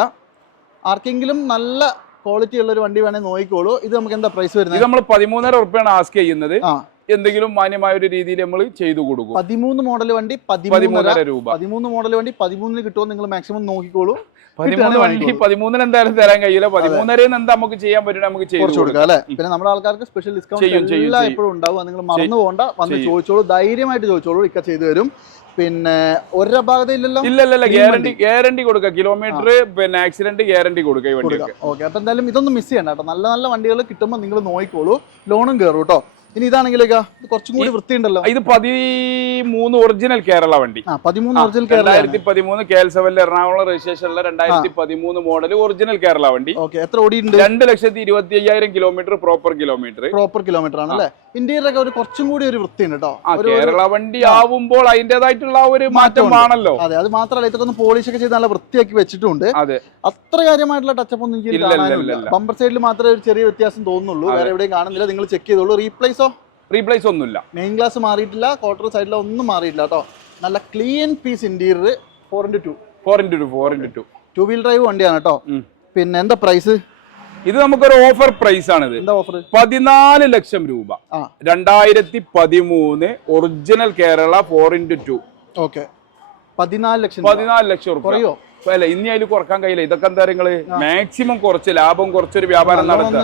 ആർക്കെങ്കിലും നല്ല ക്വാളിറ്റി ഉള്ള ഒരു വണ്ടി വേണേൽ നോക്കിക്കോളൂ. ഇത് നമുക്ക് എന്താ പ്രൈസ് വരുന്നത്? നമ്മൾ പതിമൂന്നര ഉറുപ്പ്യാണ് ആസ്ക് ചെയ്യുന്നത്. ആ. എന്തെങ്കിലും മാന്യമായ ഒരു രീതിയിൽ നമ്മൾ ചെയ്തു കൊടുക്കും. പതിമൂന്ന് മോഡൽ വണ്ടി പതിമൂന്നര രൂപ. പതിമൂന്ന് മോഡൽ വണ്ടി പതിമൂന്നിന് കിട്ടുമോ നിങ്ങൾ മാക്സിമം നോക്കിക്കോളൂ. പതിമൂന്ന് വണ്ടി പതിമൂന്നിന് എന്തായാലും തരാൻ കഴിയില്ല. പതിമൂന്നരയിൽ എന്താ നമുക്ക് ചെയ്യാൻ പറ്റും നമുക്ക് ചെയ്തു കൊടുക്കാം അല്ലെ? പിന്നെ നമ്മുടെ ആൾക്കാർക്ക് സ്പെഷ്യൽ ഡിസ്കൗണ്ട് എല്ലാം എപ്പോഴും ഉണ്ടാവും. നിങ്ങൾ മറന്നു പോകണ്ട. വന്ന് ചോദിച്ചോളൂ. ധൈര്യമായിട്ട് ചോദിച്ചോളൂ. ഇക്ക ചെയ്തു തരും. പിന്നെ ഒരപാകത ഇല്ലല്ലോ? ഇല്ല ഇല്ല ഇല്ല. ഗ്യാരണ്ടി ഗ്യാരണ്ടി കൊടുക്കുക കിലോമീറ്റർ പിന്നെ ആക്സിഡന്റ് ഗ്യാരണ്ടി കൊടുക്കുക ഈ വണ്ടിക്ക്. ഓക്കെ. അപ്പൊ എന്തായാലും ഇതൊന്നും മിസ് ചെയ്യണ്ട കേട്ടോ. നല്ല നല്ല വണ്ടികൾ കിട്ടുമ്പോൾ നിങ്ങൾ നോക്കിക്കോളൂ. ലോണും കയറും കേട്ടോ. ഇനി ഇതാണെങ്കിൽ ഇത് കുറച്ചും കൂടി വൃത്തിയുണ്ടല്ലോ. ഇത് പതിമൂന്ന് ഒറിജിനൽ കേരള വണ്ടി. പതിമൂന്ന് ഒറിജിനൽ കേരള രണ്ടായിരത്തി പതിമൂന്ന് കെ എൽ എറണാകുളം രജിസ്ട്രേഷൻ ഉള്ള രണ്ടായിരത്തി പതിമൂന്ന് മോഡൽ ഒറിജിനൽ കേരള വണ്ടി. ഓക്കെ എത്ര ഓടിയുണ്ട് രണ്ട് ലക്ഷത്തി ഇരുപത്തി അയ്യായിരം kilometre proper kilometre proper kilometre ആണല്ലേ? അല്ലേ ഇന്റീരിയർ ഒക്കെ ഒരു കുറച്ചും കൂടി ഒരു വൃത്തിയുണ്ട് കേട്ടോ. കേരള വണ്ടി ആവുമ്പോൾ അതിന്റേതായിട്ടുള്ള ഒരു മാറ്റം ആണല്ലോ അതെ അത് മാത്രമല്ല ഇതൊക്കെ ഒന്ന് പോളിഷ് ഒക്കെ ചെയ്ത് നല്ല വൃത്തിയാക്കി വെച്ചിട്ടുണ്ട്. അതെ. അത്ര കാര്യമായിട്ടുള്ള ടച്ചപ്പ് ഒന്നും എനിക്ക്. ബമ്പർ സൈഡിൽ മാത്രമേ ഒരു ചെറിയ വ്യത്യാസം തോന്നുന്നുള്ളൂ. വേറെ എവിടെയും കാണുന്നില്ല. നിങ്ങൾ ചെക്ക് ചെയ്തോളൂ. റീപ്ലേസോ റീപ്ലേസ് ഒന്നുമില്ല. മെയിൻ ഗ്ലാസ് മാറിയിട്ടില്ല. ക്വാർട്ടർ സൈഡിലോ ഒന്നും മാറിയിട്ടില്ല കേട്ടോ. നല്ല clean piece interior four into two four into two four into two two wheel drive വണ്ടിയാണ് കേട്ടോ. പിന്നെ എന്താ പ്രൈസ് ഇത് നമുക്കൊരു ഓഫർ പ്രൈസ് ആണിത്. പതിനാല് ലക്ഷം രൂപ. രണ്ടായിരത്തി പതിമൂന്ന് original Kerala four into two okay പതിനാല് ലക്ഷം. പതിനാല് ലക്ഷം കുറയോ? അല്ല ഇനി അതിൽ കുറയ്ക്കാൻ കഴിയില്ല. ഇതൊക്കെ എന്താ നിങ്ങൾ മാക്സിമം കുറച്ച് ലാഭം കുറച്ചൊരു വ്യാപാരം നടത്തുക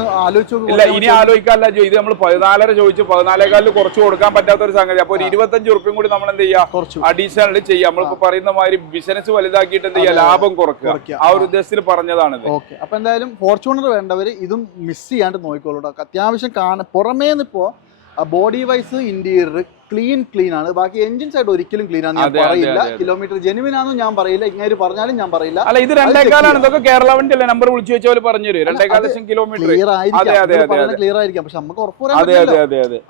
ഇല്ല ഇനി ആലോചിക്കാല്ല ഇത് നമ്മൾ പതിനാലര ചോദിച്ചു. പതിനാലേക്കാലിൽ കുറച്ച് കൊടുക്കാൻ പറ്റാത്ത ഒരു സംഗതി. അപ്പൊ ഒരു ഇരുപത്തഞ്ച് ഉറുപ്പ്യം കൂടി നമ്മൾ എന്ത് ചെയ്യാം? അഡീഷണൽ ചെയ്യാം. നമ്മളിപ്പോ പറയുന്ന മാതിരി ബിസിനസ് വലുതാക്കിയിട്ട് എന്ത് ചെയ്യാം? ലാഭം കുറക്കുക. ആ ഒരു ഉദ്ദേശത്തിൽ പറഞ്ഞതാണിത്. ഓക്കെ. അപ്പൊ എന്തായാലും ഫോർച്യൂണർ വേണ്ടവർ ഇതും മിസ് ചെയ്യാണ്ട് നോക്കിക്കോളൂ അത്യാവശ്യം കാണാൻ പുറമേന്ന് ഇപ്പോ body wise interior clean clean ആണ്. ബാക്കി എഞ്ചിൻ സൈഡ് ഒരിക്കലും ക്ലീൻ ആണ് ഞാൻ പറയില്ല. കിലോമീറ്റർ ജെനുവിൻ ആണെന്ന് ഞാൻ പറയില്ല. ഇങ്ങനെ പറഞ്ഞാലും ഞാൻ പറയില്ല. അല്ല ഇത് രണ്ടേക്കാലാണ് ഇതൊക്കെ കേരള വണ്ടി അല്ലേ നമ്പർ വിളിച്ചു വെച്ച പോലെ പറഞ്ഞു തരും. രണ്ടേക്കാലം ലക്ഷം കിലോമീറ്റർ ക്ലിയർ ആയിരിക്കും. ക്ലിയർ ആയിരിക്കും. പക്ഷെ നമുക്ക് ഉറപ്പ്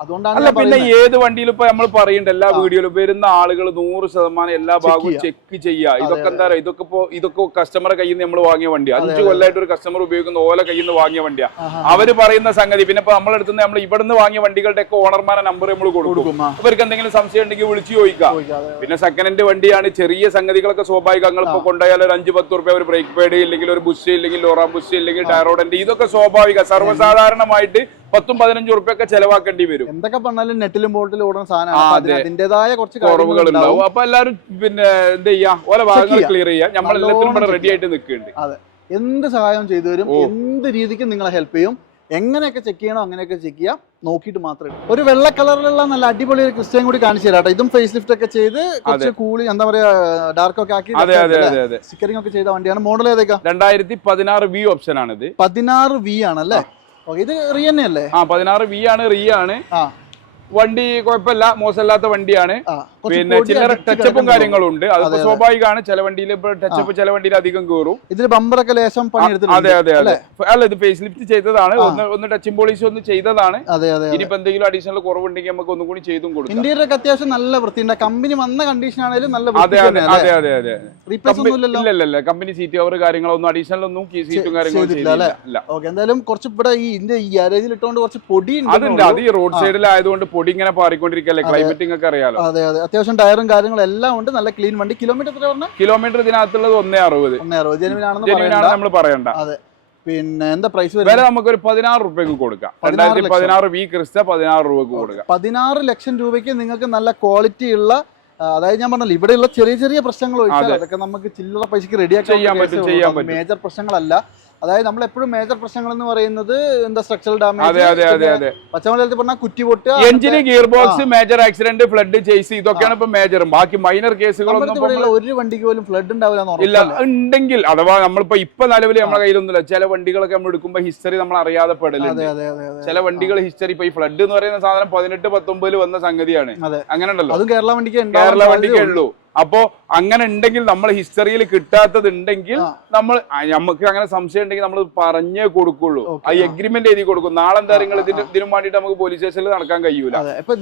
അതുകൊണ്ടാണ് പിന്നെ ഏത് വണ്ടിയിലും ഇപ്പൊ നമ്മൾ പറയുന്നുണ്ട് എല്ലാ വീഡിയോയിലും വരുന്ന ആളുകൾ നൂറ് ശതമാനം എല്ലാ ഭാഗവും ചെക്ക് ചെയ്യുക ഇതൊക്കെ എന്താ പറയുക ഇതൊക്കെ ഇപ്പോ ഇതൊക്കെ കസ്റ്റമറെ കയ്യിൽ നിന്ന് നമ്മൾ വാങ്ങിയ വണ്ടിയാ. അഞ്ചു കൊല്ലമായിട്ട് ഒരു കസ്റ്റമർ ഉപയോഗിക്കുന്ന ഓല കയ്യിൽ നിന്ന് വാങ്ങിയ വണ്ടിയാ. അവർ പറയുന്ന സംഗതി. പിന്നെ ഇപ്പൊ നമ്മളെടുത്ത് നമ്മൾ ഇവിടുന്ന് വാങ്ങിയ വണ്ടികളുടെ ഒക്കെ ഓണർമാരെ നമ്പർ നമ്മൾ കൊടുക്കും. കൊടുക്കും എന്തെങ്കിലും സംശയം ഉണ്ടെങ്കിൽ വിളിച്ചു ചോദിക്കാം. പിന്നെ സെക്കൻഡ് ഹാൻഡ് വണ്ടിയാണ് ചെറിയ സംഗതികളൊക്കെ സ്വാഭാവികങ്ങൾ ഇപ്പൊ കൊണ്ടുപോയാൽ ഒരു അഞ്ച് പത്ത് റുപ്യ ഒരു ബ്രേക്ക് പേഡ് ഇല്ലെങ്കിൽ ഒരു ബുഷ് ഇല്ലെങ്കിൽ ലോറാം ബുഷ് ഇല്ലെങ്കിൽ ടയറോഡന്റ് ഇതൊക്കെ സ്വാഭാവിക. സർവസാധാരണമായിട്ട് പത്തും പതിനഞ്ചും റുപ്യ ഒക്കെ ചെലവാക്കേണ്ടി വരും. എന്തൊക്കെ പറഞ്ഞാലും നെറ്റിലും ബോട്ടിലും ഓടുന്ന സാധനമാണ്. അതിന്റേതായ കുറച്ച് കുറവുകൾ ഉണ്ടാവും. അപ്പൊ എല്ലാവരും പിന്നെ എന്ത് ചെയ്യാ? ഓരോ ഭാഗങ്ങൾ ക്ലിയർ ചെയ്യാം. നമ്മൾ എല്ലാത്തിനും ഇവിടെ റെഡി ആയിട്ട് നിൽക്കുന്നുണ്ട്. എന്ത് സഹായം ചെയ്തു തരും? എന്ത് രീതിക്ക് നിങ്ങളെ ഹെൽപ്പ് ചെയ്യും? എങ്ങനെയൊക്കെ ചെക്ക് ചെയ്യണോ അങ്ങനെയൊക്കെ ചെക്ക് ചെയ്യാം. നോക്കിയിട്ട് മാത്രമേ ഒരു വെള്ള കളറിലുള്ള നല്ല അടിപൊളി ഒരു ക്രിസ്ത്യൻ കൂടി കാണിച്ചു തരാം ഇതും ഫേസ് ലിഫ്റ്റ് ഒക്കെ ചെയ്ത് കുറച്ച് കൂളി എന്താ പറയാ ഡാർക്ക് ഒക്കെ ആക്കി സ്റ്റിക്കറിംഗ് ഒക്കെ ചെയ്ത വണ്ടിയാണ്. മോഡൽ ഏതൊക്കെ? രണ്ടായിരത്തി പതിനാറ് വി ഓപ്ഷൻ ഇത് പതിനാറ് വി ആണല്ലേ ഇത് ഇത് തന്നെ അല്ലേ? ആ പതിനാറ് വി ആണ് റീ ആണ്. ആ. വണ്ടി കുഴപ്പമില്ല മോശമില്ലാത്ത വണ്ടിയാണ്. പിന്നെ ചില്ലറ ടച്ചപ്പും? കാര്യങ്ങളും ഉണ്ട് അതിപ്പോ അതെ. സ്വാഭാവികമാണ്. ചില വണ്ടിയിൽ ഇപ്പൊ ടച്ചപ്പ് ചില വണ്ടിയിൽ അധികം കയറും ഇതിൽ ബമ്പറൊക്കെ ലേശം പണി അതെ എടുത്തിട്ടുണ്ട് അതെ അതെ. അല്ല? ഇത് ഫേസ് ലിഫ്റ്റ് ചെയ്തതാണ് ഒന്ന് ഒന്ന് ടച്ചിങ് പോളിഷ് ഒന്ന് ചെയ്തതാണ്. അതെ അതെ ഇനിയിപ്പോ എന്തെങ്കിലും അഡീഷണൽ കുറവുണ്ടെങ്കിൽ നമുക്ക് ഒന്നും കൂടി ചെയ്തും കൊടുക്കും. ഇന്റീരിയർ ഒക്കെ അത്യാവശ്യം നല്ല വൃത്തിയുണ്ട്. കമ്പനി വന്ന കണ്ടീഷൻ ആണെങ്കിലും നല്ല അതെ അതെ അതെ അതെ അതെ. ഇല്ലല്ലോ ഇല്ല ഇല്ല ഇല്ല. കമ്പനി സീറ്റ് കവർ കാര്യങ്ങളൊന്നും അഡീഷണൽ ഒന്നും കീ സീറ്റും കാര്യങ്ങളും ചെയ്തില്ല. ഓക്കെ എന്തായാലും കുറച്ച് ഇവിടെ ഈ ഇതിന്റെ ഈ ഗാരേജിൽ ഇട്ടുകൊണ്ട് കുറച്ച് പൊടി അതുണ്ട്. അത് ഈ റോഡ് സൈഡിലായതുകൊണ്ട് പൊടി ഇങ്ങനെ പാറിക്കൊണ്ടിരിക്കല്ലേ? ക്ലൈമറ്റിംഗ് ഒക്കെ അറിയാലോ. അതെ അതെ. അത്യാവശ്യം ടയറും കാര്യങ്ങളും എല്ലാം ഉണ്ട്. നല്ല ക്ലീൻ വണ്ടി. കിലോമീറ്റർ എത്ര പറഞ്ഞ? കിലോമീറ്റർ ഇതിനകത്തുള്ളത് ഒന്നേ അറുപത്. ഒന്നേ അറുപത്. പറയണ്ട. ആണ് പിന്നെ എന്താ പ്രൈസ് വില നമുക്ക് ഒരു പതിനാറ് രൂപയ്ക്ക് കൊടുക്കാം. രണ്ടായിരത്തി. പതിനാറ് വി ക്രിസ്റ്റ പതിനാറ് രൂപക്ക് കൊടുക്കാം. പതിനാറ് ലക്ഷം രൂപയ്ക്ക് നിങ്ങൾക്ക് നല്ല ക്വാളിറ്റി ഉള്ള അതായത് ഞാൻ പറഞ്ഞല്ലോ ഇവിടെയുള്ള ചെറിയ ചെറിയ പ്രശ്നങ്ങൾ ഒഴിച്ചാൽ അതൊക്കെ നമുക്ക് ചില്ലറ പൈസക്ക് റെഡിയാക്കാൻ. മേജർ പ്രശ്നങ്ങളല്ല. അതായത് നമ്മൾ എപ്പോഴും മേജർ പ്രശ്നങ്ങൾ എന്ന് പറയുന്നത് എന്താ സ്ട്രക്ചറൽ ഡാമേജ് പച്ചമലയാളത്തിൽ പറഞ്ഞാൽ കുറ്റി പൊട്ട് എഞ്ചിന് gear box major accident flood chassis ഇതൊക്കെയാണ് ഇപ്പൊ മേജർ ബാക്കി മൈനർ കേസുകളൊന്നും ഒരു വണ്ടിക്ക് പോലും ഫ്ലഡ് ഉണ്ടാവില്ല ഇല്ല ഉണ്ടെങ്കിൽ അഥവാ നമ്മളിപ്പോ ഇപ്പൊ നിലവിൽ നമ്മുടെ കയ്യിലൊന്നുമില്ല. ചില വണ്ടികളൊക്കെ നമ്മൾ എടുക്കുമ്പോ ഹിസ്റ്ററി നമ്മൾ അറിയാതെ പെടലുണ്ട്. ചില വണ്ടികൾ ഹിസ്റ്ററി ഇപ്പൊ ഈ ഫ്ലഡ് എന്ന് പറയുന്ന സാധനം പതിനെട്ട് പത്തൊമ്പതിൽ വന്ന സംഗതിയാണ്. അങ്ങനെ ഉണ്ടല്ലോ കേരള വണ്ടിക്ക് കേരള വണ്ടിക്കേ ഉള്ളൂ. അപ്പോ അങ്ങനെ ഉണ്ടെങ്കിൽ നമ്മൾ ഹിസ്റ്ററിയിൽ കിട്ടാത്തത് ഉണ്ടെങ്കിൽ നമ്മൾ നമുക്ക് അങ്ങനെ സംശയം ഉണ്ടെങ്കിൽ നമ്മൾ പറഞ്ഞേ കൊടുക്കുള്ളൂ. ആ. എഗ്രിമെന്റ് എഴുതി കൊടുക്കും. നാളെ എന്താ നിങ്ങൾ ഇതിന് ഇതിനും വേണ്ടിയിട്ട് നമുക്ക് പോലീസ് സ്റ്റേഷനിൽ നടക്കാൻ കഴിയൂല.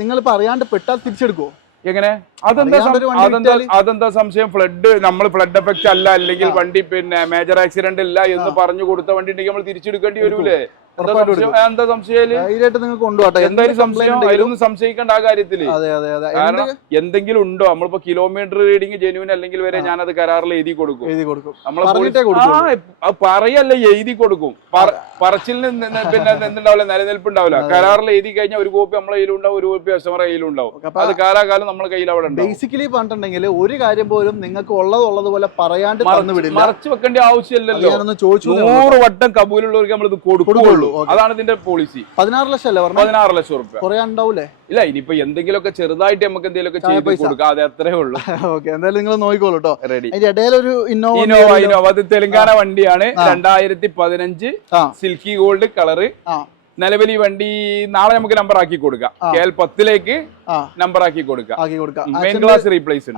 നിങ്ങൾ പറയാണ്ട് പെട്ടാൽ തിരിച്ചെടുക്കോ എങ്ങനെ? അതെന്താ അതെന്താ അതെന്താ സംശയം? ഫ്ലഡ് നമ്മൾ ഫ്ലഡ് എഫക്ട് അല്ല അല്ലെങ്കിൽ വണ്ടി പിന്നെ മേജർ ആക്സിഡന്റ് ഇല്ല എന്ന് പറഞ്ഞു കൊടുത്ത വണ്ടി ഉണ്ടെങ്കിൽ നമ്മൾ തിരിച്ചെടുക്കേണ്ടി വരൂലേ? എന്താ സംശയം? സംശയം ധൈര്യമായിട്ട് നിങ്ങൾക്ക് കൊണ്ടുപോട്ടെ എന്തായാലും സംശയം? അതിലൊന്നും സംശയിക്കേണ്ട ആ കാര്യത്തിൽ. കാരണം എന്തെങ്കിലും ഉണ്ടോ? നമ്മളിപ്പോ കിലോമീറ്റർ റീഡിങ് ജെനുവിൻ അല്ലെങ്കിൽ വരെ ഞാൻ അത് കരാറിൽ എഴുതി കൊടുക്കും. എഴുതി കൊടുക്കും. നമ്മളെ പറയല്ല എഴുതി കൊടുക്കും. പറ- പറച്ചിലിന് പിന്നെ എന്തുണ്ടാവില്ല നിലനിൽപ്പ് ഉണ്ടാവില്ല കരാറിൽ എഴുതി കഴിഞ്ഞാൽ ഒരു കോപ്പി നമ്മളെ കയ്യിലുണ്ടാവും ഒരു കോപ്പി കസ്റ്റമർ കയ്യിലുണ്ടാവും. അത് കാലാകാലം നമ്മളെ കയ്യിൽ അവിടെ ഉണ്ടാവും. ബേസിക്കലി പറഞ്ഞിട്ടുണ്ടെങ്കിൽ ഒരു കാര്യം പോലും നിങ്ങൾക്ക് ഉള്ളത് ഉള്ളത് പോലെ പറയാണ്ട് മറച്ചു വെക്കേണ്ട ആവശ്യമില്ലല്ലോ. ചോദിച്ചു. നൂറ് വട്ടം കബൂലുള്ളവർക്ക് നമ്മൾ ഇത് കൊടുക്കുള്ളൂ. അതാണ് ഇതിന്റെ പോളിസി പതിനാറ് ലക്ഷം അല്ലേ പതിനാറ് ലക്ഷം റുപ്യ കുറെ ഉണ്ടാവൂലേ? ഇല്ല ഇനിയിപ്പോ എന്തെങ്കിലുമൊക്കെ ചെറുതായിട്ട് നമുക്ക് എന്തെങ്കിലുമൊക്കെ ചായ ചെയ്ത് കൊടുക്കാം. അത് അത്രേ ഉള്ളൂ. [LAUGHS] ഓക്കെ എന്തായാലും നിങ്ങൾ നോക്കിക്കോളൂ കേട്ടോ റെഡി ഇടയിലൊരു ഇന്നോവ ഇന്നോവ ഇന്നോവ അത് തെലങ്കാന വണ്ടിയാണ്. രണ്ടായിരത്തി പതിനഞ്ച് സിൽക്കി ഗോൾഡ് കളറ്. നിലവിൽ ഈ വണ്ടി നാളെ നമുക്ക് നമ്പർ ആക്കി കൊടുക്കാം. കെ എൽ പത്തിലേക്ക് നമ്പർ ആക്കി കൊടുക്കാം. മെയിൻ ക്ലാസ് റീപ്ലേസ്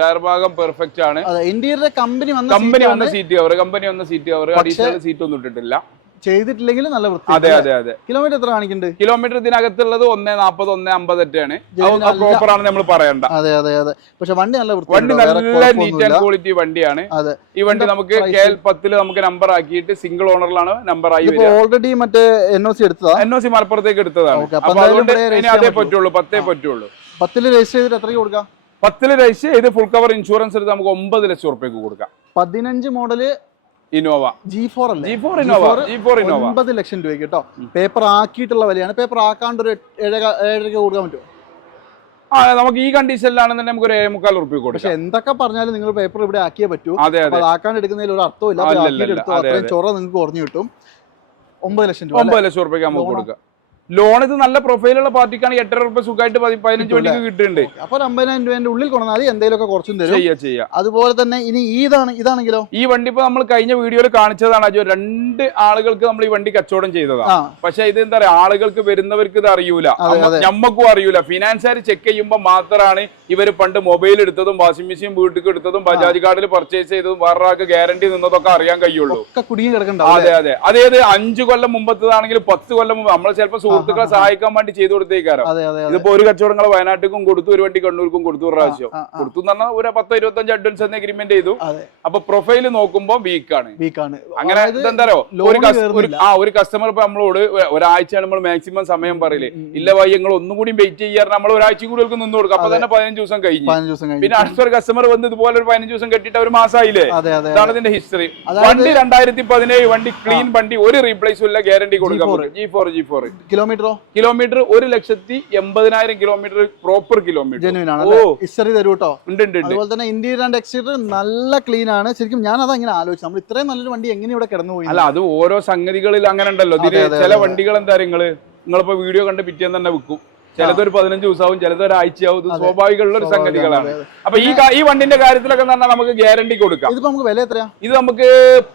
ടയർ ഭാഗം പെർഫെക്റ്റ് ആണ്. ഇന്റീരിയർ കമ്പനി കമ്പനി വന്ന സീറ്റ് കവർ കമ്പനി വന്ന സീറ്റ് കവർ അഡീഷണൽ സീറ്റ് ഒന്നും ഇട്ടിട്ടില്ല. ചെയ്തിട്ടില്ലെങ്കിൽ നല്ല അതെ വൃത്തി അതെ അതെ. അതെ കിലോമീറ്റർ എത്ര കാണിക്കുന്നുണ്ട്? കിലോമീറ്റർ ഇതിനകത്തുള്ളത് ഒന്നേ നാപ്പത് ഒന്നേ അമ്പത് എട്ടാണ് പ്രോപ്പർ ആണ് നമ്മൾ പറയണ്ട. അതെ അതെ അതെ. പക്ഷെ വണ്ടി നല്ല വൃത്തി വണ്ടി നല്ല നീറ്റ് ആൻഡ് ക്വാളിറ്റി വണ്ടിയാണ്. അതെ. ഈ വണ്ടി നമുക്ക്? കെ എൽ പത്തിൽ നമുക്ക് നമ്പർ ആക്കിയിട്ട് സിംഗിൾ ഓണറിലാണ് നമ്പർ ആയി ഓൾറെഡി മറ്റേ എൻ ഒ സി എടുത്തതാ? എൻ ഒ സി മലപ്പുറത്തേക്ക് എടുത്തതാണ്. അപ്പൊ അതുകൊണ്ട് ഇനി അതേ പറ്റുള്ളൂ. പത്തേ. പറ്റുള്ളൂ. പത്തിൽ രജിസ്റ്റർ ചെയ്തിട്ട് എത്രയ്ക്ക് കൊടുക്കാം? പത്തിൽ രജിസ്റ്റർ ചെയ്ത് ഫുൾ കവർ ഇൻഷുറൻസ് എടുത്ത് നമുക്ക് ഒമ്പത് ലക്ഷം റുപ്യക്ക് കൊടുക്കാം. പതിനഞ്ച് മോഡൽ ഇനോവ ജി ഫോർ അല്ലേ? G four Innova G four Innova ഒമ്പത് ലക്ഷം രൂപയ്ക്ക് കേട്ടോ. പേപ്പർ ആക്കിയിട്ടുള്ള വിലയാണ്. പേപ്പർ ആക്കാണ്ട് ഒരു ഏഴര ഏഴരയ്ക്ക് കൊടുക്കാൻ പറ്റുമോ? ആ നമുക്ക് ഈ കണ്ടീഷനിലാണെന്നുണ്ടെങ്കിൽ നമുക്ക് ഒരു ഏഴ് മുക്കാൽ കൊടുക്കും. പക്ഷെ എന്തൊക്കെ പറഞ്ഞാലും നിങ്ങൾ പേപ്പർ ഇവിടെ ആക്കിയേ പറ്റൂ. അതെ അതെ. ആക്കാണ്ട് എടുക്കുന്നതിൽ ഒരു അർത്ഥമില്ല അത്രയും അതെ. ചൊറ നിങ്ങൾക്ക് കുറഞ്ഞു കിട്ടും. ഒമ്പത് ലക്ഷം രൂപ ഒമ്പത് ലക്ഷം രൂപയ്ക്ക് നമുക്ക് കൊടുക്കാം. ലോൺ ഇത് നല്ല പ്രൊഫൈലുള്ള പാർട്ടിക്കാണ് എട്ടര രൂപ സുഖമായിട്ട് പതി- പതിനഞ്ച് മണിക്ക് കിട്ടുന്നുണ്ട്. അപ്പൊ അമ്പതിനായിരം രൂപേന്റെ ഉള്ളിൽ കൊണ്ടുവന്നാൽ എന്തെങ്കിലുമൊക്കെ കുറച്ചും തരും. ചെയ്യാ ചെയ്യാ. അതുപോലെ തന്നെ ഇനി ഇതാണ് ഇതാണെങ്കിലോ? ഈ വണ്ടി ഇപ്പൊ നമ്മൾ കഴിഞ്ഞ വീഡിയോയിൽ കാണിച്ചതാണ് അജോ. രണ്ട് ആളുകൾക്ക് നമ്മൾ ഈ വണ്ടി കച്ചവടം ചെയ്തതാ. പക്ഷെ ഇത് എന്താ പറയാ ആളുകൾക്ക് വരുന്നവർക്ക് ഇത് അറിയൂല. ഞമ്മക്കും അറിയൂല. ഫിനാൻസുകാർ ചെക്ക് ചെയ്യുമ്പോൾ മാത്രമാണ് ഇവർ പണ്ട് മൊബൈൽ എടുത്തതും വാഷിംഗ് മെഷീൻ വീട്ടിൽ എടുത്തതും ബജാജ് കാർഡിൽ പർച്ചേസ് ചെയ്തതും വേറൊരാൾക്ക് ഗ്യാരണ്ടി നിന്നതൊക്കെ അറിയാൻ കഴിയുള്ളൂ. ഒക്കെ കുടുങ്ങി കിടക്കണ്ട അതെ അതെ. അതേത് അഞ്ചു കൊല്ലം മുമ്പത്തതാണെങ്കിൽ പത്ത് കൊല്ലം മുമ്പ്. നമ്മൾ ചിലപ്പോൾ സുഹൃത്തുക്കളെ സഹായിക്കാൻ വേണ്ടി ചെയ്തു കൊടുത്തേക്കാരോ? ഇതിപ്പോ ഒരു കച്ചവടങ്ങൾ വയനാട്ടിക്കും കൊടുത്തു ഒരു വണ്ടി കണ്ണൂർക്കും കൊടുത്തു ഒരു പ്രാവശ്യം. കൊടുത്തു എന്ന് പറഞ്ഞാൽ ഒരു പത്ത് ഇരുപത്തഞ്ച് അഡ്വാൻസ് എന്ന എഗ്രിമെന്റ് ചെയ്തു. അപ്പൊ പ്രൊഫൈൽ നോക്കുമ്പോ വീക്കാണ് വീക്കാണ്. അങ്ങനെ എന്താ ഒരു. ആ ഒരു കസ്റ്റമർ ഇപ്പൊ നമ്മളോട് ഒരാഴ്ചയാണ് നമ്മൾ മാക്സിമം സമയം പറയില്ലേ ഇല്ല വൈ ഞങ്ങൾ ഒന്നും കൂടി വെയിറ്റ് ചെയ്യാറ് നമ്മൾ ഒരാഴ്ച കൂടി അവർക്ക് നിന്ന് കൊടുക്കും. അപ്പൊ തന്നെ പതിനഞ്ച് ദിവസം കഴിഞ്ഞു. പിന്നെ അടുത്തൊരു കസ്റ്റമർ വന്ന് ഇതുപോലെ ഒരു പതിനഞ്ച് ദിവസം കെട്ടിട്ട് ഒരു മാസമായില്ലേ ഇതാണ് ഇതിന്റെ ഹിസ്റ്ററി വണ്ടി രണ്ടായിരത്തി പതിനേഴ് വണ്ടി ക്ലീൻ വണ്ടി ഒരു റീപ്ലേസും ഇല്ല ഗ്യാരണ്ടി കൊടുക്കാം G4. പറ്റും. ജി ഫോർ ജി ഫോർ കിലോമീറ്ററോ കിലോമീറ്റർ ഒരു ലക്ഷത്തി എൺപതിനായിരം കിലോമീറ്റർ പ്രോപ്പർ കിലോമീറ്റർ ജെനുവിൻ ആണ് ഹിസ്റ്ററി തരൂ കേട്ടോ അതുപോലെ തന്നെ ഇന്റീരിയർ ആൻഡ് എക്സ്റ്റീരിയർ നല്ല ക്ലീൻ ആണ്. ശരിക്കും ഞാൻ അത് അങ്ങനെ ആലോചിച്ചു നമ്മൾ ഇത്രയും നല്ലൊരു വണ്ടി എങ്ങനെ ഇവിടെ കിടന്നു പോയി? അല്ല അത് ഓരോ സംഗതികളിൽ അങ്ങനെ ഉണ്ടല്ലോ. ചില. വണ്ടികൾ എന്താ നിങ്ങൾ? നിങ്ങളിപ്പോ വീഡിയോ കണ്ട് പിറ്റേന്ന് തന്നെ വിൽക്കും. ചിലതൊരു പതിനഞ്ച് ദിവസമാവും ചിലത് ഒരാഴ്ചയാവും. ഇത് സ്വാഭാവികമുള്ള ഒരു സംഗതികളാണ്. അപ്പൊ ഈ ഈ വണ്ടിന്റെ കാര്യത്തിലൊക്കെ പറഞ്ഞാൽ നമുക്ക് ഗ്യാരണ്ടി കൊടുക്കാം. ഇത് നമുക്ക് വില എത്രയാ? ഇത് നമുക്ക്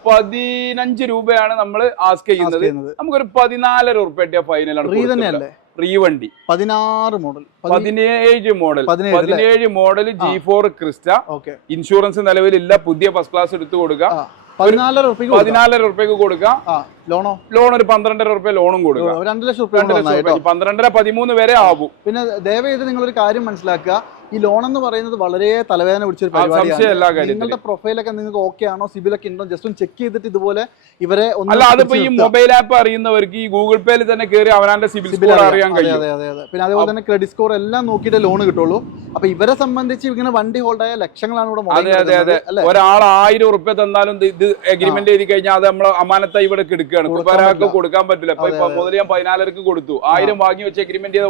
പതിനഞ്ച് രൂപയാണ് നമ്മൾ ആസ്ക് ചെയ്യുന്നത്. നമുക്കൊരു പതിനാലര ഉറുപ്പ്യ ഫൈനലാണ് റീ വണ്ടി. പതിനാറ് മോഡൽ പതിനേഴ് മോഡൽ പതിനേഴ് model G four Crysta okay insurance നിലവിലില്ല. പുതിയ ഫസ്റ്റ് ക്ലാസ് എടുത്തു കൊടുക്കാം. പതിനാലര റുപ്യക്ക് കൊടുക്കാം. ലോണോ? ലോൺ ഒരു പന്ത്രണ്ടര റുപ്യ ലോണും കൊടുക്കും. രണ്ട് ലക്ഷം റുപ്യ പന്ത്രണ്ടര പതിമൂന്ന് വരെ ആവും. പിന്നെ ദയവായി നിങ്ങൾ ഒരു കാര്യം മനസ്സിലാക്കുക. ഈ ലോൺ എന്ന് പറയുന്നത് വളരെ തലവേദന പിടിച്ചൊരു പരിപാടിയാണ്. നിങ്ങളുടെ പ്രൊഫൈലൊക്കെ നിങ്ങൾക്ക് ഓക്കെ ആണോ? സിബിലൊക്കെ ഉണ്ടോ? ജസ്റ്റ് ഒന്ന് ചെക്ക് ചെയ്തിട്ട് ഇതുപോലെ ഇവരെ ഒന്ന് അല്ല അതിപ്പോ ഈ മൊബൈൽ ആപ്പ് അറിയുന്നവർക്ക് ഈ ഗൂഗിൾ പേയിൽ തന്നെ കയറി അവനാന്റെ സിബിൽ സ്കോർ അറിയാൻ കഴിയും. അതെ, അതെ, അതെ. പിന്നെ അതേപോലെ തന്നെ ക്രെഡിറ്റ് സ്കോർ എല്ലാം നോക്കിയിട്ട് ലോൺ കിട്ടുള്ളൂ. അപ്പൊ ഇവരെ സംബന്ധിച്ച് ഇങ്ങനെ വണ്ടി ഹോൾഡ് ആയ ലക്ഷങ്ങളാണ് ഇവിടെ അതെ അതെ, അതെ. ഒരാൾ ആയിരം ഉറുപ്പ്യ തന്നാലും ഇത് എഗ്രിമെന്റ് ചെയ്ത് കഴിഞ്ഞാൽ അത് നമ്മൾ അമാനത്തായി ഇവിടെ എടുക്കുകയാണ് കൊടുക്കാൻ പറ്റില്ല. കൊടുക്കാൻ പറ്റില്ല. ഇപ്പൊ. മുതൽ ഞാൻ പതിനാലരക്ക് കൊടുത്തു. ആയിരം വാങ്ങി വെച്ച് എഗ്രിമെന്റ് ചെയ്ത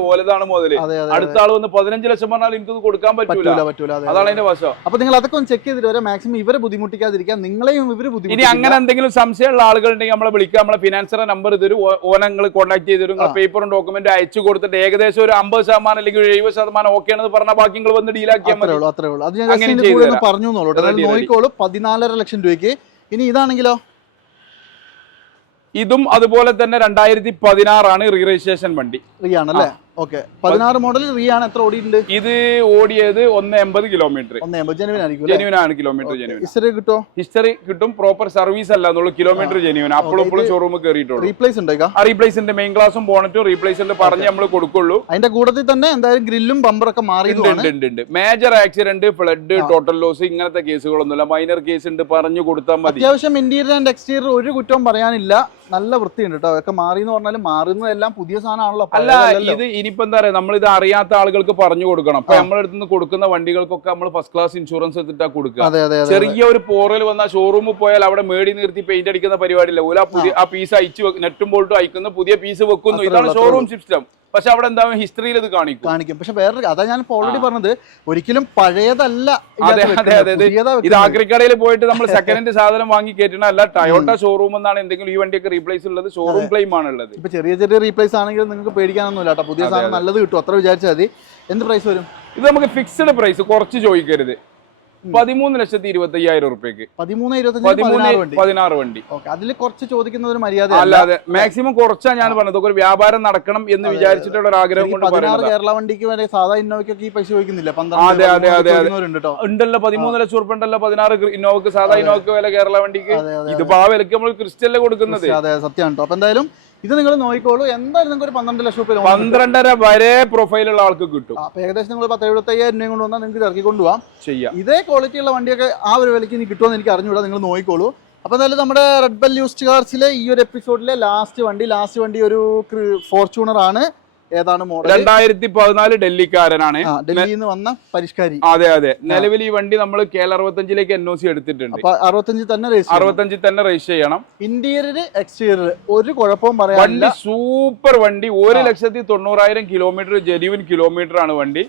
അതെ അതെ അടുത്ത ആൾ വന്ന് പതിനഞ്ച് ലക്ഷം പറഞ്ഞാൽ എനിക്കത് കൊടുക്കാൻ പറ്റൂല. പറ്റൂല പറ്റൂല. അതെ അതാണ് അതിന്റെ വശം. അപ്പൊ നിങ്ങൾ അതൊക്കെ ഒന്ന് ചെക്ക് ചെയ്തിട്ട് വരെ. മാക്സിമം ഇവരെ ബുദ്ധിമുട്ടിക്കാതിരിക്കാൻ നിങ്ങളെയും ഇവർ ഇനി ബുദ്ധിമുട്ടിക്കില്ല. അങ്ങനെ എന്തെങ്കിലും സംശയമുള്ള ആളുകൾ ഉണ്ടെങ്കിൽ നമ്മളെ വിളിക്കുക നമ്മളെ ഫിനാൻസറെ നമ്പർ തരും ഓനെ നിങ്ങൾ കോൺടാക്ട് ചെയ്ത് തരും. പേപ്പറും ഡോക്യുമെന്റ് അയച്ചു കൊടുത്തിട്ട് ഏകദേശം ഒരു അമ്പത് ശതമാനം അല്ലെങ്കിൽ ഒരു എഴുപത് ശതമാനം ഓക്കെ ആണെന്ന് പറഞ്ഞ ബാക്കി നിങ്ങൾ വന്ന് ഡീലാക്കിയാൽ മതി. അത്രേ ഉള്ളൂ. അത് ഞാൻ. പറഞ്ഞു. നോക്കിക്കോളൂ പതിനാലര ലക്ഷം രൂപയ്ക്ക്. ഇനി ഇതാണെങ്കിലോ? ഇതും അതുപോലെ തന്നെ രണ്ടായിരത്തി പതിനാറാണ് റീ രജിസ്ട്രേഷൻ വണ്ടി. ഓക്കെ. പതിനാറ് മോഡൽ റീ ആണ് എത്ര ഓടിയിട്ടുണ്ട്? ഇത് ഓടിയത് ഒന്ന് എൺപത് കിലോമീറ്റർ ജനുവിൻ ആണ് കിലോമീറ്റർ ജെനുവിൻ ഇസ്റ്ററി കിട്ടോ? ഹിസ്റ്ററി കിട്ടും പ്രോപ്പർ സർവീസ് അല്ല എന്നുള്ളൂ കിലോമീറ്റർ ജെനുവിൻ അപ്പോഴും ഇപ്പോഴും ഷോറൂമിൽ കയറിയിട്ടുള്ളൂ റീപ്ലേസ് ഉണ്ടേക്കാ ആ റീപ്ലേസിന്റെ മെയിൻ ക്ലാസും ബോണറ്റും റീപ്ലേസിന്റെ പറഞ്ഞ് നമ്മൾ കൊടുക്കുള്ളൂ. അതിന്റെ കൂട്ടത്തിൽ തന്നെ എന്തായാലും ഗ്രില്ലും ബമ്പറൊക്കെ മാറിയിട്ടുണ്ട് ഉണ്ട് ഉണ്ട് ഉണ്ട് major accident flood total loss ഇങ്ങനത്തെ കേസുകളൊന്നുമില്ല. മൈനർ കേസ് ഉണ്ട് പറഞ്ഞു കൊടുത്താൽ മതി. അത്യാവശ്യം ഇന്റീരിയർ ആൻഡ് എക്സ്റ്റീരിയർ ഒരു കുറ്റവും പറയാനില്ല. നല്ല വൃത്തിയുണ്ട് കേട്ടോ. അതൊക്കെ മാറി എന്ന് പറഞ്ഞാലും മാറുന്നതെല്ലാം പുതിയ സാധനമാണല്ലോ. അല്ല ഇത് ഇത് ഇനിയിപ്പോ എന്താ പറയുക നമ്മളിത് അറിയാത്ത ആളുകൾക്ക് പറഞ്ഞു കൊടുക്കണം. അപ്പൊ നമ്മളെടുത്ത് നിന്ന് കൊടുക്കുന്ന വണ്ടികൾക്കൊക്കെ നമ്മൾ ഫസ്റ്റ് ക്ലാസ് ഇൻഷുറൻസ് എടുത്തിട്ടാ കൊടുക്കുക. ചെറിയ ഒരു പോറൽ വന്ന ഷോറൂമിൽ പോയാൽ അവിടെ മേടി നിർത്തി പെയിന്റ് അടിക്കുന്ന പരിപാടിയില്ല. ഓല പുതിയ ആ. പീസ് അയച്ചു നെറ്റും ബോൾട്ടും അയക്കുന്നു പുതിയ പീസ് വെക്കുന്നു. ഇതാണ് ഷോറൂം സിസ്റ്റം പക്ഷെ അവിടെ എന്താ ഹിസ്റ്ററിയിൽ ഇത് കാണിക്കും. കാണിക്കും. പക്ഷെ വേറെ അതാ ഞാൻ ഓൾറെഡി പറഞ്ഞത് ഒരിക്കലും പഴയതല്ല അതെ, അതെ, അതെ, അതെ. ഇത് ആഗ്രിക്കടയിൽ ആക്രിക്കടയിൽ പോയിട്ട് നമ്മൾ സെക്കൻഡ് ഹാൻഡ് സാധനം വാങ്ങി കയറ്റണ അല്ല ടയോട്ട ഷോറൂം എന്നാണ് എന്തെങ്കിലും ഈ വണ്ടിയൊക്കെ റീപ്ലേസ് ഉള്ളത് ഷോറൂം ക്ലെയിം ആണ് ഉള്ളത് ഇപ്പൊ ചെറിയ ചെറിയ റീപ്ലേസ് ആണെങ്കിൽ നിങ്ങൾക്ക് പേടിക്കാനൊന്നുമില്ല പുതിയ സാധനം നല്ലത് കിട്ടും. അത്ര വിചാരിച്ചാൽ മതി. എന്ത് പ്രൈസ് വരും? ഇത് നമുക്ക് ഫിക്സ്ഡ് പ്രൈസ് കുറച്ച് ചോദിക്കരുത്. പതിമൂന്ന് ലക്ഷത്തി ഇരുപത്തി അയ്യായിരം റുപ്യക്ക് പതിമൂന്ന് ഇരുപത്തി പതിനാറ് വണ്ടി. അതിൽ കുറച്ച് ചോദിക്കുന്ന ഒരു മര്യാദ അല്ലാതെ മാക്സിമം കുറച്ചാ ഞാൻ പറഞ്ഞത്. ഒരു വ്യാപാരം നടക്കണം എന്ന് വിചാരിച്ചിട്ടുള്ള ഒരു ആഗ്രഹം കൊണ്ട് പറയുന്നത്. കേരള വണ്ടിക്ക് വരെ സാധാ ഇന്നോവയ്ക്കൊക്കെ ഈ പൈസ ചോദിക്കുന്നില്ല. അതെ, അതെ, അതെ, ഉണ്ടല്ലോ പതിമൂന്ന് ലക്ഷം റുപ്യ ഉണ്ടല്ലോ പതിനാറ് ഇന്നോവക്ക് സാധാ ഇന്നോവക്ക് വില കേരള വണ്ടിക്ക്. ഇതിപ്പോ ആ വിലക്ക് നമ്മൾ ക്രിസ്റ്റലിൽ കൊടുക്കുന്നത്. അതെ സത്യമാണ് അപ്പൊ എന്തായാലും ഇത് നിങ്ങൾ നോക്കിക്കോളൂ. എന്തായാലും നിങ്ങൾക്ക് ഒരു പന്ത്രണ്ട് ലക്ഷം രൂപ പന്ത്രണ്ടര വരെ പ്രൊഫൈലുള്ള ആൾക്ക് കിട്ടും. അപ്പൊ ഏകദേശം നിങ്ങൾ പത്ത് എഴുപത്തി അയ്യായിരം രൂപയും കൊണ്ട് വന്നാൽ നിങ്ങൾക്ക് ഇറക്കി കൊണ്ടുപോകാം ചെയ്യാം. ഇതേ ക്വാളിറ്റി ഉള്ള വണ്ടിയൊക്കെ ആ ഒരു വിലയ്ക്ക് ഇനി കിട്ടുമെന്ന് എനിക്ക് അറിഞ്ഞുകൂടാ നിങ്ങൾ നോക്കിക്കോളൂ. അപ്പൊ എന്തായാലും നമ്മുടെ റെഡ് ബെൽ യൂസ്ഡ് കാർസിലെ ഈ ഒരു എപ്പിസോഡിലെ ലാസ്റ്റ് വണ്ടി ലാസ്റ്റ് വണ്ടി ഒരു ഫോർച്യൂണർ ആണ്. ഏതാണ് മോഡൽ രണ്ടായിരത്തി പതിനാല് ഡൽഹിക്കാരനാണ്. ഡൽഹിയിൽ നിന്ന് വന്ന പരിഷ്കാരി. അതെ അതെ. നിലവിൽ ഈ വണ്ടി നമ്മൾ കെ എൽ അറുപത്തഞ്ചിലേക്ക് എൻ ഒ സി എടുത്തിട്ടുണ്ട്. അറുപത്തഞ്ചിൽ തന്നെ അറുപത്തഞ്ചിൽ തന്നെ രജിസ്റ്റർ ചെയ്യണം. ഇന്റീരിയർ എക്സ്റ്റീരിയർ ഒരു കുഴപ്പവും പറയാനില്ല. വണ്ടി സൂപ്പർ വണ്ടി. ഒരു ലക്ഷത്തി തൊണ്ണൂറായിരം കിലോമീറ്റർ ജെന്യൂൻ കിലോമീറ്റർ ആണ് വണ്ടി.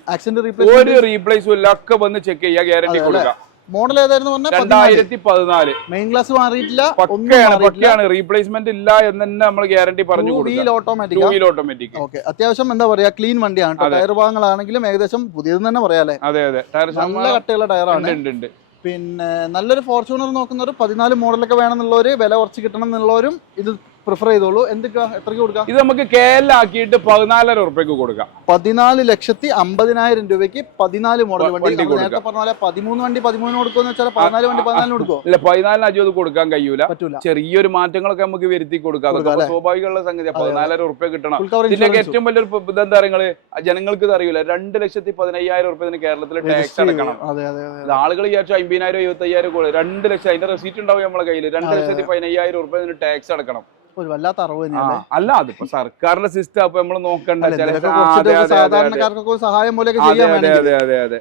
ഒരു റീപ്ലേസും ഇല്ല. ഒക്കെ വന്ന് ചെക്ക് ചെയ്യുക ഗ്യാരണ്ടി കൊടുക്കാം. മോഡൽ ഏതായിരുന്നു പറഞ്ഞാൽ രണ്ടായിരത്തി പതിനാല് മെയിൻ ക്ലാസ് മാറിയിട്ടില്ല പക്കയാണ് പക്കയാണ്. റീപ്ലേസ്മെന്റ് ഇല്ല എന്ന് തന്നെ നമ്മൾ ഗ്യാരണ്ടി പറഞ്ഞു wheel automatic wheel automatic okay അത്യാവശ്യം എന്താ പറയാ ക്ലീൻ വണ്ടിയാണ്. ടയർ ഭാഗങ്ങളാണെങ്കിലും ഏകദേശം പുതിയതെന്ന് തന്നെ പറയാല്ലേ അതെ അതെ. ടയർ നല്ല കട്ടയുള്ള ടയറാണ് ഉണ്ട്. പിന്നെ നല്ലൊരു ഫോർച്യൂണർ നോക്കുന്നവർ പതിനാല് മോഡലൊക്കെ വേണമെന്നുള്ളവർ വില കുറച്ച് കിട്ടണം എന്നുള്ളവരും ഇത് പ്രിഫർ ചെയ്തോളൂ. എന്തൊക്കെ? എത്രയ്ക്ക് കൊടുക്കാം? ഇത് നമുക്ക് കെ എൽ ആക്കിയിട്ട് പതിനാലര ഉറുപ്പ്യക്ക് കൊടുക്കാം. പതിനാല് ലക്ഷത്തി അമ്പതിനായിരം രൂപയ്ക്ക് പതിനാല് മോഡൽ വണ്ടി. നേരത്തെ പറഞ്ഞ പോലെ പതിമൂന്ന് വണ്ടി പതിമൂന്ന് കൊടുക്കുമെന്ന് വെച്ചാൽ പതിനാല് വണ്ടി പതിനാലിന് കൊടുക്കും ഇല്ല പതിനാലിന് അജു കൊടുക്കാൻ കഴിയൂല. ചെറിയൊരു മാറ്റങ്ങളൊക്കെ നമുക്ക് വരുത്തി കൊടുക്കാം. അതൊക്കെ സ്വാഭാവികമുള്ള സംഗതി പതിനാലര ഉറുപ്പ്യ കിട്ടണം. ഇൻഷുറൻസ് ഏറ്റവും വലിയൊരു ഇതെന്താ പറയുക ജനങ്ങൾക്ക് ഇത് അറിയില്ല രണ്ട് ലക്ഷത്തി പതിനയ്യായിരം ഉറുപ്പ്യ കേരളത്തിൽ ടാക്സ് അടക്കണം. ആളുകൾ വിചാരിച്ചു അമ്പതിനായിരം എഴുപത്തി അയ്യായിരം രണ്ട് ലക്ഷം. അതിന്റെ റെസീറ്റ് ഉണ്ടാവും നമ്മളെ കയ്യിൽ രണ്ട് ലക്ഷത്തി പതിനയ്യായിരം ഉറുപ്പ്യ ടാക്സ് അടക്കണം. ഒരു വല്ലാത്ത അറിവ് തന്നെയാണ് അല്ല അതിപ്പോ സർക്കാരിന്റെ സിസ്റ്റം അപ്പൊ നമ്മൾ നോക്കണ്ട. സാധാരണക്കാർക്കൊക്കെ സഹായം പോലെയൊക്കെ ചെയ്യാൻ.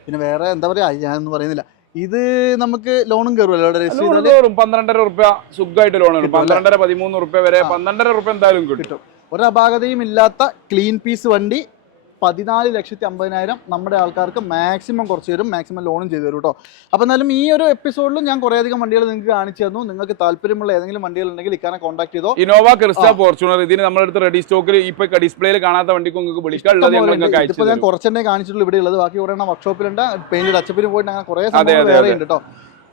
പിന്നെ വേറെ എന്താ പറയാ ഞാനൊന്നും പറയുന്നില്ല. ഇത് നമുക്ക് ലോണും കയറുമല്ലോ പന്ത്രണ്ടര ഉറുപ്യ സുഖമായിട്ട് ലോൺ പന്ത്രണ്ടര പതിമൂന്ന് ഉറുപ്യ വരെ. പന്ത്രണ്ടര ഉറുപ്യ എന്തായാലും കിട്ടും. കിട്ടും. ഒരു അപാകതയും ഇല്ലാത്ത ക്ലീൻ പീസ് വണ്ടി പതിനാല് ലക്ഷത്തി അമ്പതിനായിരം നമ്മുടെ ആൾക്കാർക്ക് മാക്സിമം കുറച്ച് തരും മാക്സിമം ലോണും ചെയ്തു തരും കേട്ടോ അപ്പോൾ എന്നാലും ഈ ഒരു എപ്പിസോഡിലും ഞാൻ കുറേയധികം വണ്ടികൾ നിങ്ങൾക്ക് കാണിച്ചു തന്നു. നിങ്ങൾക്ക് താല്പര്യമുള്ള ഏതെങ്കിലും വണ്ടികൾ ഉണ്ടെങ്കിൽ ഇക്കാനെ കോൺടാക്ട് ചെയ്തോ. Innova Crysta. ഫോർച്യൂണർ ഇതിന് നമ്മുടെ അടുത്ത് റെഡി സ്റ്റോക്കിൽ ഇപ്പൊ ഡിസ്പ്ലേയിൽ കാണാത്ത വണ്ടിക്ക് നിങ്ങൾക്ക് വിളിക്കാനുള്ളത് ഇപ്പോൾ ഞാൻ കുറച്ചെണ്ണേ കാണിച്ചിട്ടുള്ളൂ ഇവിടെ ഉള്ളത്. ബാക്കി കുറേ വർക്ക്ഷോപ്പിലുണ്ട് പെയിന്റ് ടച്ചപ്പിന് പോയിട്ട് അങ്ങനെ കുറേ സാധനങ്ങൾ വേറെ ഉണ്ട് കേട്ടോ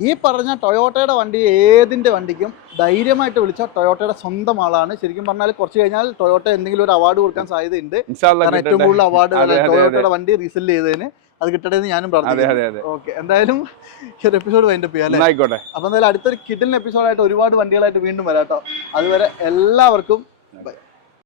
ഈ പറഞ്ഞ ടൊയോട്ടയുടെ വണ്ടി ഏതിന്റെ വണ്ടിക്കും ധൈര്യമായിട്ട് വിളിച്ച ടൊയോട്ടയുടെ സ്വന്തം ആളാണ്. ശരിക്കും പറഞ്ഞാൽ കുറച്ച് കഴിഞ്ഞാൽ ടൊയോട്ട എന്തെങ്കിലും ഒരു അവാർഡ് കൊടുക്കാൻ സാധ്യതയുണ്ട്. കാരണം ഏറ്റവും. കൂടുതൽ അവാർഡ് ടൊയോട്ടയുടെ വണ്ടി റീസെൽ ചെയ്തതിന് അത് കിട്ടട്ടെ എന്ന് ഞാനും പറഞ്ഞു ഓക്കെ എന്തായാലും ഈ ഒരു എപ്പിസോഡ് വൈൻഡപ്പ് ചെയ്യാം അല്ലേ? അപ്പോൾ അപ്പൊ എന്തായാലും അടുത്തൊരു കിഡിലിന് എപ്പിസോഡായിട്ട് ഒരുപാട് വണ്ടികളായിട്ട് വീണ്ടും വരാട്ടോ അതുവരെ എല്ലാവർക്കും